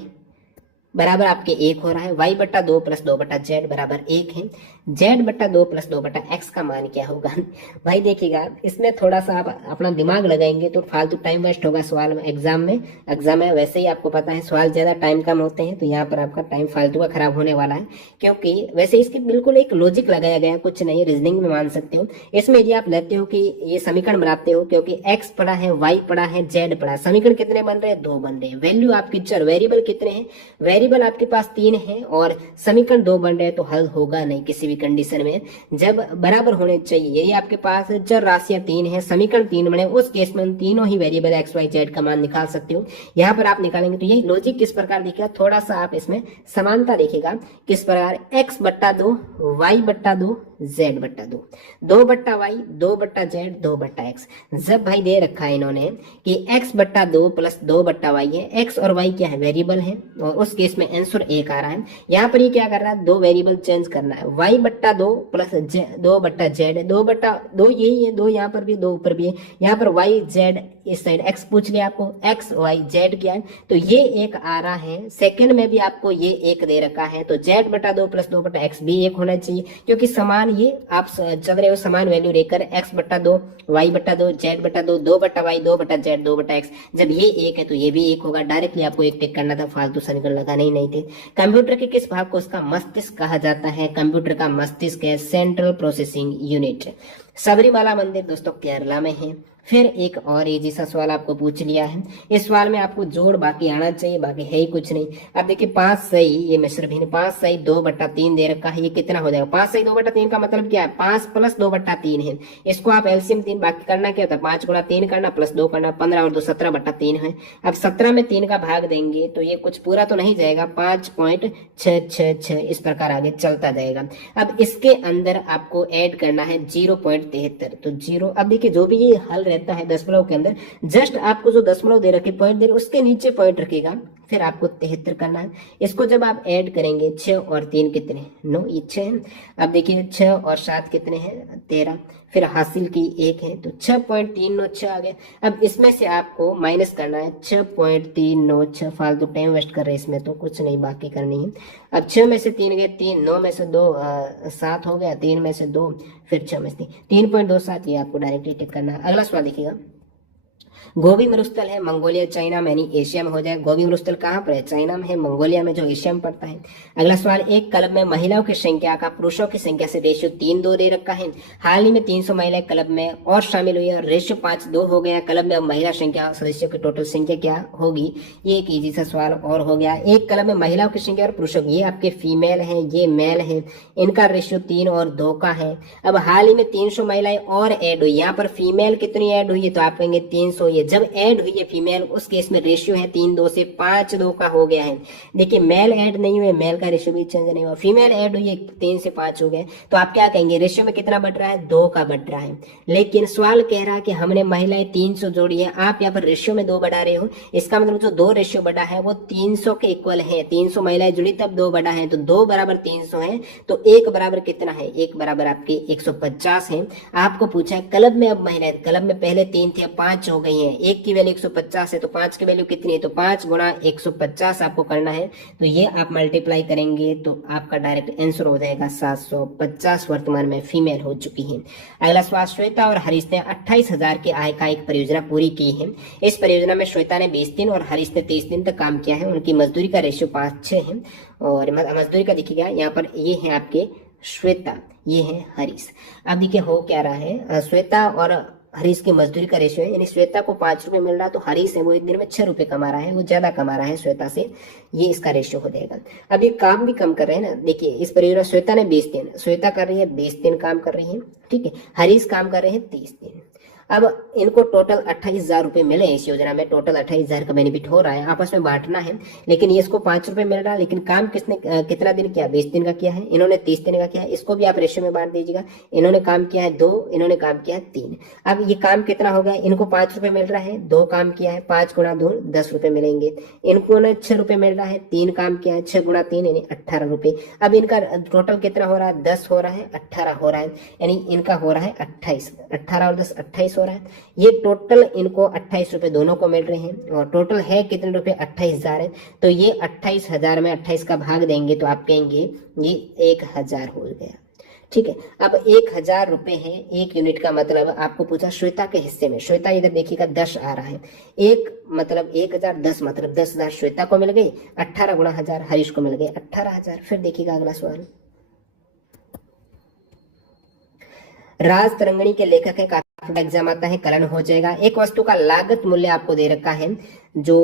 बराबर आपके 1 हो रहा है, y/2 + 2/z बराबर 1 है। z/2 + 2/x का मान क्या होगा भाई देखिएगा, इसमें थोड़ा सा आप अपना दिमाग लगाएंगे तो फालतू टाइम वेस्ट होगा सवाल में। एग्जाम में वैसे ही आपको पता है सवाल ज्यादा टाइम कम होते हैं, तो यहाँ पर आपका टाइम फालतू का खराब होने वाला है। क्योंकि वैसे इसकी बिल्कुल एक लॉजिक लगाया गया है, कुछ नहीं, रीजनिंग में मान सकते हो। इसमें यदि आप लेते हो कि ये समीकरण बनाते हो, क्योंकि x पड़ा है, y पड़ा है, z पड़ा है, समीकरण कितने बन रहे हैं, 2 बन रहे हैं। वैल्यू आपकी चर वेरिएबल कितने हैं, वेरिएबल आपके पास 3 है और समीकरण 2 बन रहे हैं, तो हल होगा नहीं किसी भी कंडीशन में। जब बराबर होने चाहिए, यदि आपके पास चर राशियां 3 है, समीकरण 3 बने, उस केस में तीनों ही वेरिएबल एक्स वाई जेड का मान निकाल सकते हो। यहाँ पर आप निकालेंगे तो यही लॉजिक किस प्रकार दिखेगा, थोड़ा सा आप इसमें समानता देखिएगा किस प्रकार, x/2 y/2 z/2 2/y 2/z 2/x। जब भाई दे रखा है इन्होंने कि x/2 + 2/y है, x और y क्या है, वेरिएबल है, और उस केस में आंसर 1 आ रहा है। यहाँ पर ये क्या कर रहा है, 2 वेरिएबल चेंज करना है, y/2 + 2/z 2/2 यही है, 2 यहाँ पर भी 2 ऊपर भी है। यहाँ पर y z इस साइड x पूछ लिया आपको, x y z क्या है, तो ये 1 आ रहा है। सेकंड में भी आपको ये 1 दे रखा है, तो z/2 + 2/x भी 1 होना चाहिए, क्योंकि समान ये आप चल रहे हो समान वैल्यू लेकर, x/2 y/2 z/2 2/y 2/z 2/x। जब ये 1 है तो ये भी 1 होगा। डायरेक्टली आपको 1 टिक करना था, फालतू समीकरण लगाने ही नहीं थे। कंप्यूटर के किस भाग को उसका मस्तिष्क कहा जाता है, कंप्यूटर का मस्तिष्क है सेंट्रल प्रोसेसिंग यूनिट। सबरीमाला मंदिर दोस्तों केरला में है। फिर एक और इजी सा सवाल आपको पूछ लिया है, इस सवाल में आपको जोड़ बाकी आना चाहिए, बाकी है ही कुछ नहीं। अब देखिए 5 सही, ये मिश्र भिन्न 5 सही 2/3 दे रखा है, ये कितना हो जाएगा, 5 सही 2/3 का मतलब क्या है, 5 + 2/3 है। इसको आप एलसीएम 3 बाकी करना क्या होता है, 5 × 3 करना + 2 करना, 15 और 2 17/3 है। अब 17 में 3 का भाग देंगे तो ये कुछ पूरा तो नहीं जाएगा, 5.666 इस प्रकार आगे चलता जाएगा। अब इसके अंदर आपको ऐड करना है 0.73, तो 0। अब देखिए जो भी ये हल रहता है दशमलव के अंदर, जस्ट आपको जो दशमलव दे रखे पॉइंट दे रहे उसके नीचे पॉइंट रखेगा, फिर आपको 73 करना है। इसको जब आप ऐड करेंगे 6 और 3 कितने 9, ये 6 है। अब देखिए 6 और 7 कितने हैं 13, फिर हासिल की 1 है तो 6.396 आ गया। अब इसमें से आपको माइनस करना है 6.396, फालतू टाइम वेस्ट कर रहे हैं इसमें तो कुछ नहीं बाकी करनी है। अब 6 में से 3 गए 3, 9 में से 2 7 हो गया, 3 में से 2 फिर 6 में से 3.27, ये आपको डायरेक्टली टिक करना है। अगला सवाल देखिएगा, गोबी मरुस्थल है मंगोलिया चाइना में, यानी एशिया में हो जाए। गोबी मरुस्थल कहाँ पर है, चाइना में है, मंगोलिया में जो एशिया में पड़ता है। अगला सवाल, एक क्लब में महिलाओं की संख्या का पुरुषों की संख्या से रेशियो 3:2 दे रखा है। हाल ही में 300 महिलाएं क्लब में और शामिल हुई है, रेशियो 5:2 हो गया। क्लब में अब महिला संख्या सदस्यों की टोटल संख्या क्या होगी, ये एक इजी सा सवाल और हो गया। एक क्लब में महिलाओं की संख्या और पुरुषों की, ये आपके फीमेल है ये मेल है, इनका रेशियो 3 और 2 का है। अब हाल ही में 300 महिलाएं और ऐड हुई, यहाँ पर फीमेल कितनी ऐड हुई है तो आप कहेंगे 300, जब ऐड हुई है फीमेल उस केस में रेशियो है 3:2 से 5:2 का हो गया है। देखिए मेल ऐड नहीं हुए, मेल का रेशियो भी चेंज नहीं हुआ, फीमेल ऐड हुई है 3 से 5 हो गए, तो आप क्या कहेंगे रेशियो में कितना बढ़ रहा है 2 का बढ़ रहा है। लेकिन सवाल कह रहा है कि हमने महिलाएं 300 जोड़ी है, आप यहाँ पर रेशियो में 2 बढ़ा रहे हो, इसका मतलब जो 2 रेशियो बढ़ा है वो 300 के इक्वल है। 300 महिलाएं जुड़ी तब 2 बढ़ा है, तो 2 बराबर 300 है, तो 1 बराबर कितना है, 1 बराबर आपके 150 है। आपको पूछा है क्लब में अब महिलाएं, क्लब में पहले 3 थे अब 5 हो गई है, 1 की वैल्यू 150 है तो 5 की वैल्यू कितनी है, तो 5 गुणा 150 आपको करना है, तो ये आप मल्टीप्लाई करेंगे तो आपका डायरेक्ट आंसर हो जाएगा 750 वर्तमान में फीमेल हो चुकी है। अगला सवाल, श्वेता और हरीश ने 28,000 की आय का एक परियोजना पूरी की है। इस परियोजना में श्वेता ने 20 दिन और हरीश ने 30 दिन तक काम किया है। उनकी मजदूरी का रेशियो 5:6 है, और मजदूरी का देखिएगा यहाँ पर ये है आपके श्वेता, ये है हरीश। अब देखिए हो क्या रहा है, श्वेता और हरीश की मजदूरी का रेशियो है, यानी श्वेता को 5 रुपए मिल रहा है तो हरीश है वो एक दिन में 6 रुपए कमा रहा है, वो ज्यादा कमा रहा है श्वेता से, ये इसका रेशियो हो जाएगा। अब ये काम भी कम कर रहे हैं ना, देखिए इस परियोजना श्वेता ने 20 दिन, श्वेता कर रही है 20 दिन काम कर रही है, ठीक है, हरीश काम कर रहे हैं 30 दिन। अब इनको टोटल 28,000 रुपए मिले इस योजना में, टोटल 28,000 का बेनिफिट हो रहा है, आपस में बांटना है। लेकिन ये इसको 5 रुपए मिल रहा है, लेकिन काम किसने कितना दिन किया, 20 दिन का किया है, इन्होंने 30 दिन का किया है, इसको भी आप रेशियो में बांट दीजिएगा। इन्होंने काम किया है 2, इन्होंने काम किया है 3। अब ये काम कितना हो गया, इनको 5 रुपए मिल रहा है, 2 काम किया है, 5 गुणा 2 10 रुपए मिलेंगे। इनको ने 6 रुपए मिल रहा है, 3 काम किया है, 6 गुणा 3 यानी 18 रुपए। अब इनका टोटल कितना हो रहा है, 10 हो रहा है, 18 हो रहा है, यानी इनका हो रहा है 28, 18 और 10 28 हो रहा है। ये टोटल इनको 28 रुपए दोनों को मिल रहे हैं, और टोटल है कितने रुपए 28,000 है, तो ये 28,000 में 28 का भाग देंगे तो आप कहेंगे ये 1,000 हो गया, ठीक है। अब 1,000 रुपए है एक यूनिट का, मतलब आपको पूछा श्वेता के हिस्से में, श्वेता इधर देखिएगा 10 आ रहा है, एक मतलब 1,000 10 मतलब 10,000 श्वेता को मिल गई, 18 गुणा 1000 हरीश को मिल गए 18,000। फिर देखिएगा अगला सवाल, राज तरंगणी के लेखक है, काफी एग्जाम आता है, कलन हो जाएगा। एक वस्तु का लागत मूल्य आपको दे रखा है जो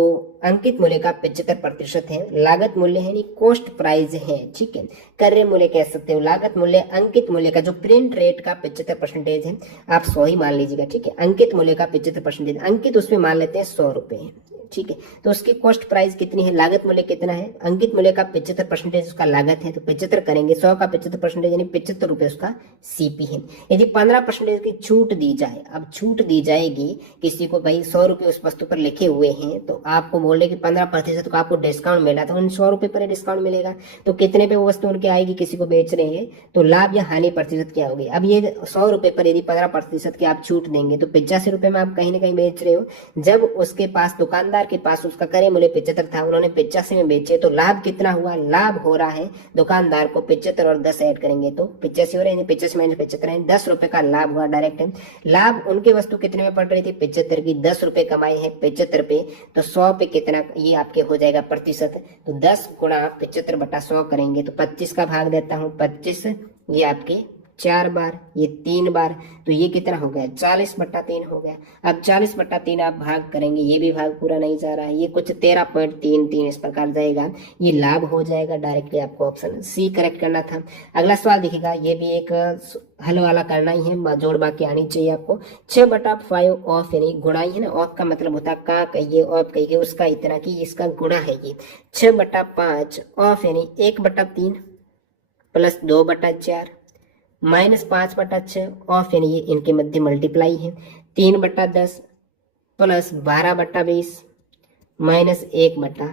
अंकित मूल्य का 75% है, लागत मूल्य है कॉस्ट प्राइस है, ठीक है, क्रय मूल्य कह सकते हो। लागत मूल्य अंकित मूल्य का जो प्रिंट रेट का 75% है, आप 100 ही मान लीजिएगा, ठीक है। अंकित मूल्य का 75%, अंकित उसमें मान लेते हैं 100 रुपए है, ठीक है। तो उसकी कॉस्ट प्राइस कितनी है, लागत मूल्य कितना है, अंकित मूल्य का 75% उसका लागत है, तो 75 करेंगे, 100 का 75% यानी 75 रुपए उसका सीपी है। यदि 15% की छूट दी जाए, अब छूट दी जाएगी किसी को, भाई 100 रुपए उस वस्तु पर लिखे हुए हैं, तो आपको बोले कि 15% का आपको डिस्काउंट मिला, तो उन 100 रुपए पर डिस्काउंट मिलेगा, तो कितने पे वो वस्तु उनके आएगी, किसी को बेच रहे हैं, तो लाभ या हानि प्रतिशत क्या होगी। अब ये 100 रुपए पर यदि 15% की आप छूट देंगे तो 85 रुपए में आप कहीं ना कहीं बेच रहे हो। जब उसके पास दुकानदार के पास उसका क्रय मूल्य 75 था, उन्होंने 85 में बेचे, तो लाभ कितना हुआ, लाभ हो रहा है दुकानदार को 75 और 10 ऐड करेंगे तो 85 हो रहे हैं, 85 माइनस 75 है, 10 रुपए का लाभ हुआ डायरेक्ट है। लाभ उनकी वस्तु कितने में पड़ रही थी, 75 की, 10 रुपए कमाए हैं 75 पे, तो 100 पे कितना ये आपके हो जाएगा प्रतिशत, तो 10 गुणा 75 बटा 100 करेंगे तो 25 का भाग देता हूँ, 25 ये आपके 4 बार, ये 3 बार, तो ये कितना हो गया 40/3 हो गया। अब 40/3 आप भाग करेंगे, ये भी भाग पूरा नहीं जा रहा है, ये कुछ 13.33 इस प्रकार जाएगा, ये लाभ हो जाएगा। डायरेक्टली आपको ऑप्शन सी करेक्ट करना था। अगला सवाल देखिएगा, ये भी एक हल वाला करना ही है, जोड़ बाकी आनी चाहिए आपको। 6/5 ऑफ यानी गुणाई है ना, ऑफ का मतलब होता है का कहिए ऑफ कहिए उसका इतना की इसका गुणा है ये 6/5 ऑफ यानी 1/3 प्लस 2/4 माइनस 5/6 ऑफ यानी ये इनके मध्य मल्टीप्लाई है 3/10 प्लस 12/20 माइनस 1/3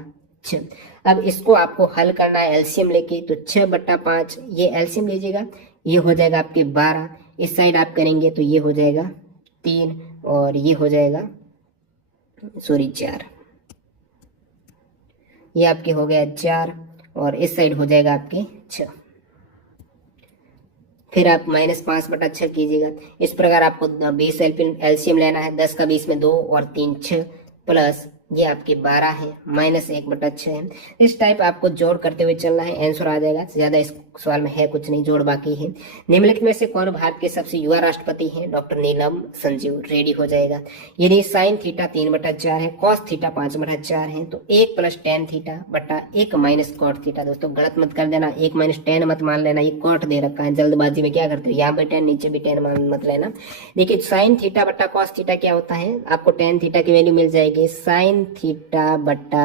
6। अब इसको आपको हल करना है एलसीएम लेके, तो 6/5 ये एलसीएम लीजिएगा, ये हो जाएगा आपके 12। इस साइड आप करेंगे तो ये हो जाएगा 3 और ये हो जाएगा 4। ये आपके हो गया 4 और इस साइड हो जाएगा आपके 6। फिर आप -5/6 कीजिएगा। इस प्रकार आपको 20 एलसीएम लेना है। 10 का 20 में 2 और 3 6 प्लस ये आपके 12 है -1/6 है। इस टाइप आपको जोड़ करते हुए चलना है, आंसर आ जाएगा। ज्यादा इस सवाल में है कुछ नहीं, जोड़ बाकी है। निम्नलिखित में से कौन भारत के सबसे युवा राष्ट्रपति हैं? डॉक्टर नीलम संजीव। रेडी हो जाएगा। यदि साइन थीटा 3/4 है, कॉस थीटा 5/4 है, तो 1 + tan थीटा बटा 1 - cot थीटा। दोस्तों गलत मत कर देना, 1 - tan मत मान लेना, ये कॉट दे रखा है, जल्दबाजी में क्या करते हो, यहाँ पे tan नीचे भी tan मान मत लेना। देखिए साइन थीटा बटा कॉस थीटा क्या होता है, आपको tan थीटा की वैल्यू मिल जाएगी साइन थीटा बटा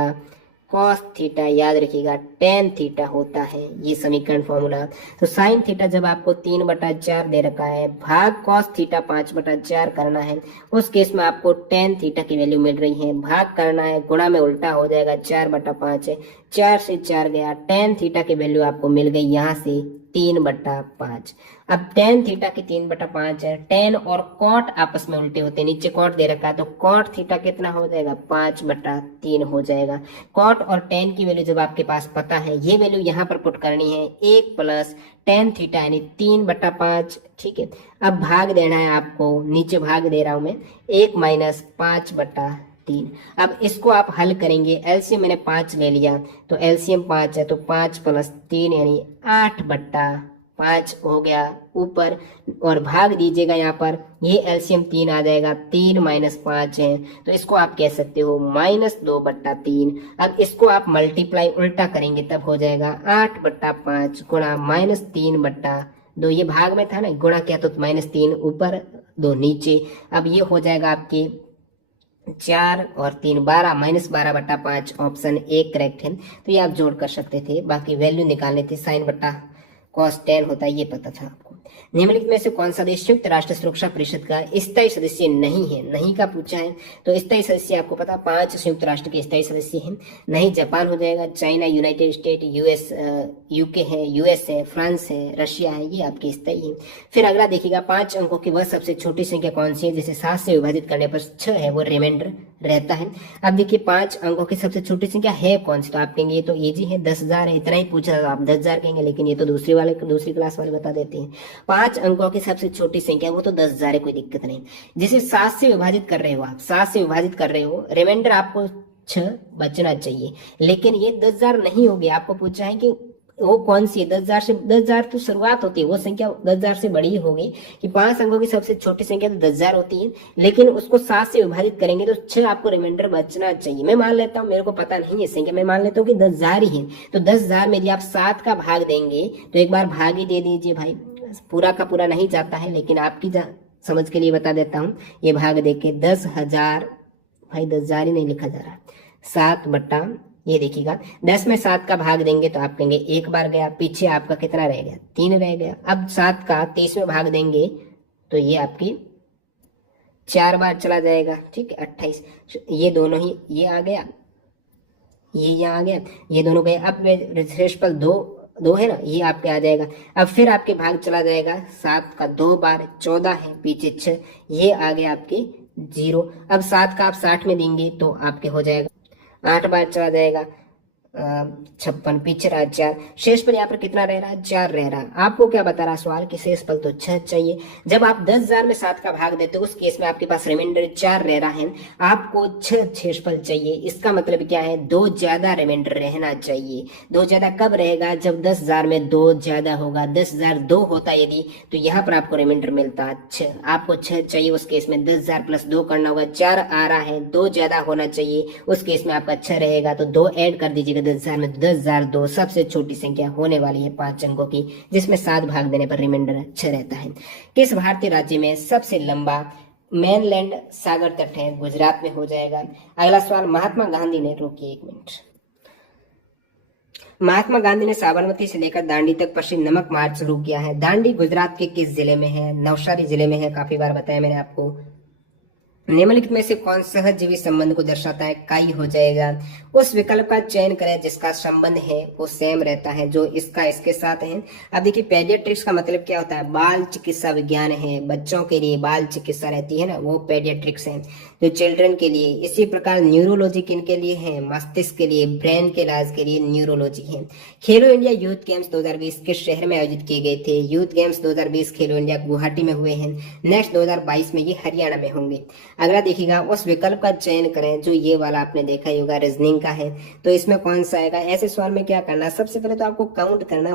कॉस थीटा, याद रखिएगा tan थीटा होता है ये समीकरण फॉर्मूला। तो साइन थीटा जब आपको 3/4 दे रखा है, भाग कॉस थीटा 5/4 करना है, उस केस में आपको tan थीटा की वैल्यू मिल रही है, भाग करना है, गुणा में उल्टा हो जाएगा, 4/5 है, 4 से 4 गया, tan थीटा की वैल्यू आपको मिल गई यहाँ से 3/5। अब tan थीटा की 3/5 है, tan और cot आपस में उल्टे होते हैं, नीचे cot दे रखा है, तो cot थीटा कितना हो जाएगा 5/3 हो जाएगा। cot और tan की वैल्यू जब आपके पास पता है, ये वैल्यू यहाँ पर पुट करनी है, 1 + tan थीटा यानी 3/5। ठीक है, अब भाग देना है आपको, नीचे भाग दे रहा हूं मैं, 1 - 5/3। अब इसको आप हल करेंगे, एलसीएम मैंने 5 ले लिया, तो एलसीएम 5 है, तो 5 + 3 यानी 8/5 हो गया ऊपर, और भाग दीजिएगा यहाँ पर, ये एलसीएम 3 आ जाएगा, 3 - 5 है, तो इसको आप कह सकते हो -2/3। अब इसको आप मल्टीप्लाई उल्टा करेंगे तब हो जाएगा 8/5 गुणा -3/2। ये भाग में था ना, गुणा किया तो -3 ऊपर 2 नीचे। अब ये हो जाएगा आपके 4 और 3 12 -12/5 ऑप्शन ए करेक्ट है। तो ये आप जोड़ कर सकते थे, बाकी वैल्यू निकालने थे, साइन बटा कॉस tan होता है ये पता था आपको। निम्नलिखित में से कौन सा देश संयुक्त राष्ट्र सुरक्षा परिषद का स्थायी सदस्य नहीं है? नहीं का पूछा है, तो स्थायी सदस्य आपको पता 5 संयुक्त राष्ट्र के स्थायी सदस्य हैं। नहीं जापान हो जाएगा, China, United state, US, UK है, यूएस है, फ्रांस है, रशिया है, ये आपके स्थायी है। फिर अगला देखिएगा, 5 अंकों की वह सबसे छोटी संख्या कौन सी है जिसे 7 से विभाजित करने पर 6 है वो रिमाइंडर रहता है। अब देखिए 5 अंकों की सबसे छोटी संख्या है कौन सी, तो आप कहेंगे ये तो इजी है, 10,000 है, इतना ही पूछा तो आप 10,000 कहेंगे, लेकिन ये तो दूसरी क्लास वाले बता देते हैं। 5 अंकों की सबसे छोटी संख्या वो तो 10,000 है, कोई दिक्कत नहीं। जिसे 7 से विभाजित कर रहे हो आप, 7 से विभाजित कर रहे हो, रिमाइंडर आपको 6 बचना चाहिए, लेकिन ये 10,000 नहीं होगी। आपको पूछा है कि वो कौन सी है, 10,000 तो शुरुआत होती है, वो संख्या 10,000 से बड़ी होगी कि 5 अंकों की सबसे छोटी संख्या तो 10,000 होती है, लेकिन उसको 7 से विभाजित करेंगे तो 6 आपको रिमाइंडर बचना चाहिए। मैं मान लेता हूँ, मेरे को पता नहीं है संख्या, मैं मान लेता हूँ कि 10,000 ही है, तो 10,000 में यदि आप 7 का भाग देंगे तो एक बार भाग ही दे दीजिए भाई, पूरा का पूरा नहीं जाता है, लेकिन आपकी समझ के लिए बता देता हूँ। ये भाग देके 10,000, भाई 10,000 ही नहीं लिखा जा रहा, 7 बटा, ये देखिएगा 10 में 7 का भाग देंगे तो आप कहेंगे एक बार गया, पीछे आपका कितना रह गया, 3 रह गया। अब 7 का 30 में भाग देंगे तो ये आपकी 4 बार चला जाएगा, ठीक है 28। ये दोनों ही, ये आ गया, ये यहाँ आ गया, ये दोनों गए। अब रेशफल 2 है ना, ये आपके आ जाएगा। अब फिर आपके भाग चला जाएगा, 7 का 2 बार 14 है, पीछे 6, ये आ गया आपके 0। अब 7 का आप 60 में देंगे तो आपके हो जाएगा, 8 बार चला जाएगा, 56, पीछे रहा 4, शेषफल यहाँ पर कितना रह रहा है, 4 रह रहा है। आपको क्या बता रहा सवाल कि शेषफल तो 6 चाहिए। जब आप 10,000 में 7 का भाग देते हो, उस केस में आपके पास रिमाइंडर 4 रह रहा है, आपको 6 शेषफल चाहिए। इसका मतलब क्या है, 2 ज्यादा रिमाइंडर रहना चाहिए। 2 ज्यादा कब रहेगा, जब 10,000 में 2 ज्यादा होगा, 10,000 2 होता यदि, तो यहाँ पर आपको रिमाइंडर मिलता 6, आपको 6 चाहिए। उस केस में 10,000 + 2 करना होगा, 4 आ रहा है, 2 ज्यादा होना चाहिए, उस केस में आपका 6 रहेगा, तो 2 ऐड कर दीजिएगा 10,000 में। 10,002 सबसे छोटी संख्या होने वाली है 5 अंकों की, जिसमें 7 भाग देने पर रिमाइंडर 6 रहता है। किस भारतीय राज्य में सबसे लंबा मेनलैंड सागर तट है? गुजरात में हो जाएगा। अगला सवाल, महात्मा गांधी ने, रोकिए 1 मिनट, महात्मा गांधी ने साबरमती से लेकर दांडी तक पश्चिम नमक मार्च शुरू किया है। दांडी गुजरात के किस जिले में है? नवसारी जिले में है, काफी बार बताया मैंने आपको। निम्नलिखित में से कौन सहजीवी संबंध को दर्शाता है? काई हो जाएगा। उस विकल्प का चयन करें जिसका संबंध है वो सेम रहता है, जो इसका इसके साथ है। अब देखिए पेडियाट्रिक्स का मतलब क्या होता है? बाल चिकित्सा विज्ञान है, बच्चों के लिए बाल चिकित्सा रहती है ना, वो पेडियाट्रिक्स है, जो चिल्ड्रन के लिए। इसी प्रकार न्यूरोलॉजी किनके लिए है? मस्तिष्क के लिए, ब्रेन के इलाज के लिए न्यूरोलॉजी है। खेलो इंडिया यूथ गेम्स 2020 किस शहर में आयोजित किए गए थे? यूथ गेम्स 2020 खेलो इंडिया गुवाहाटी में हुए हैं। नेक्स्ट 2022 में ये हरियाणा में होंगे। अगला देखिएगा, उस विकल्प का चयन करें जो ये वाला आपने देखा ही होगा रीजनिंग का है, तो इसमें कौन सा आएगा? ऐसे सवाल में क्या करना, सबसे पहले तो आपको काउंट करना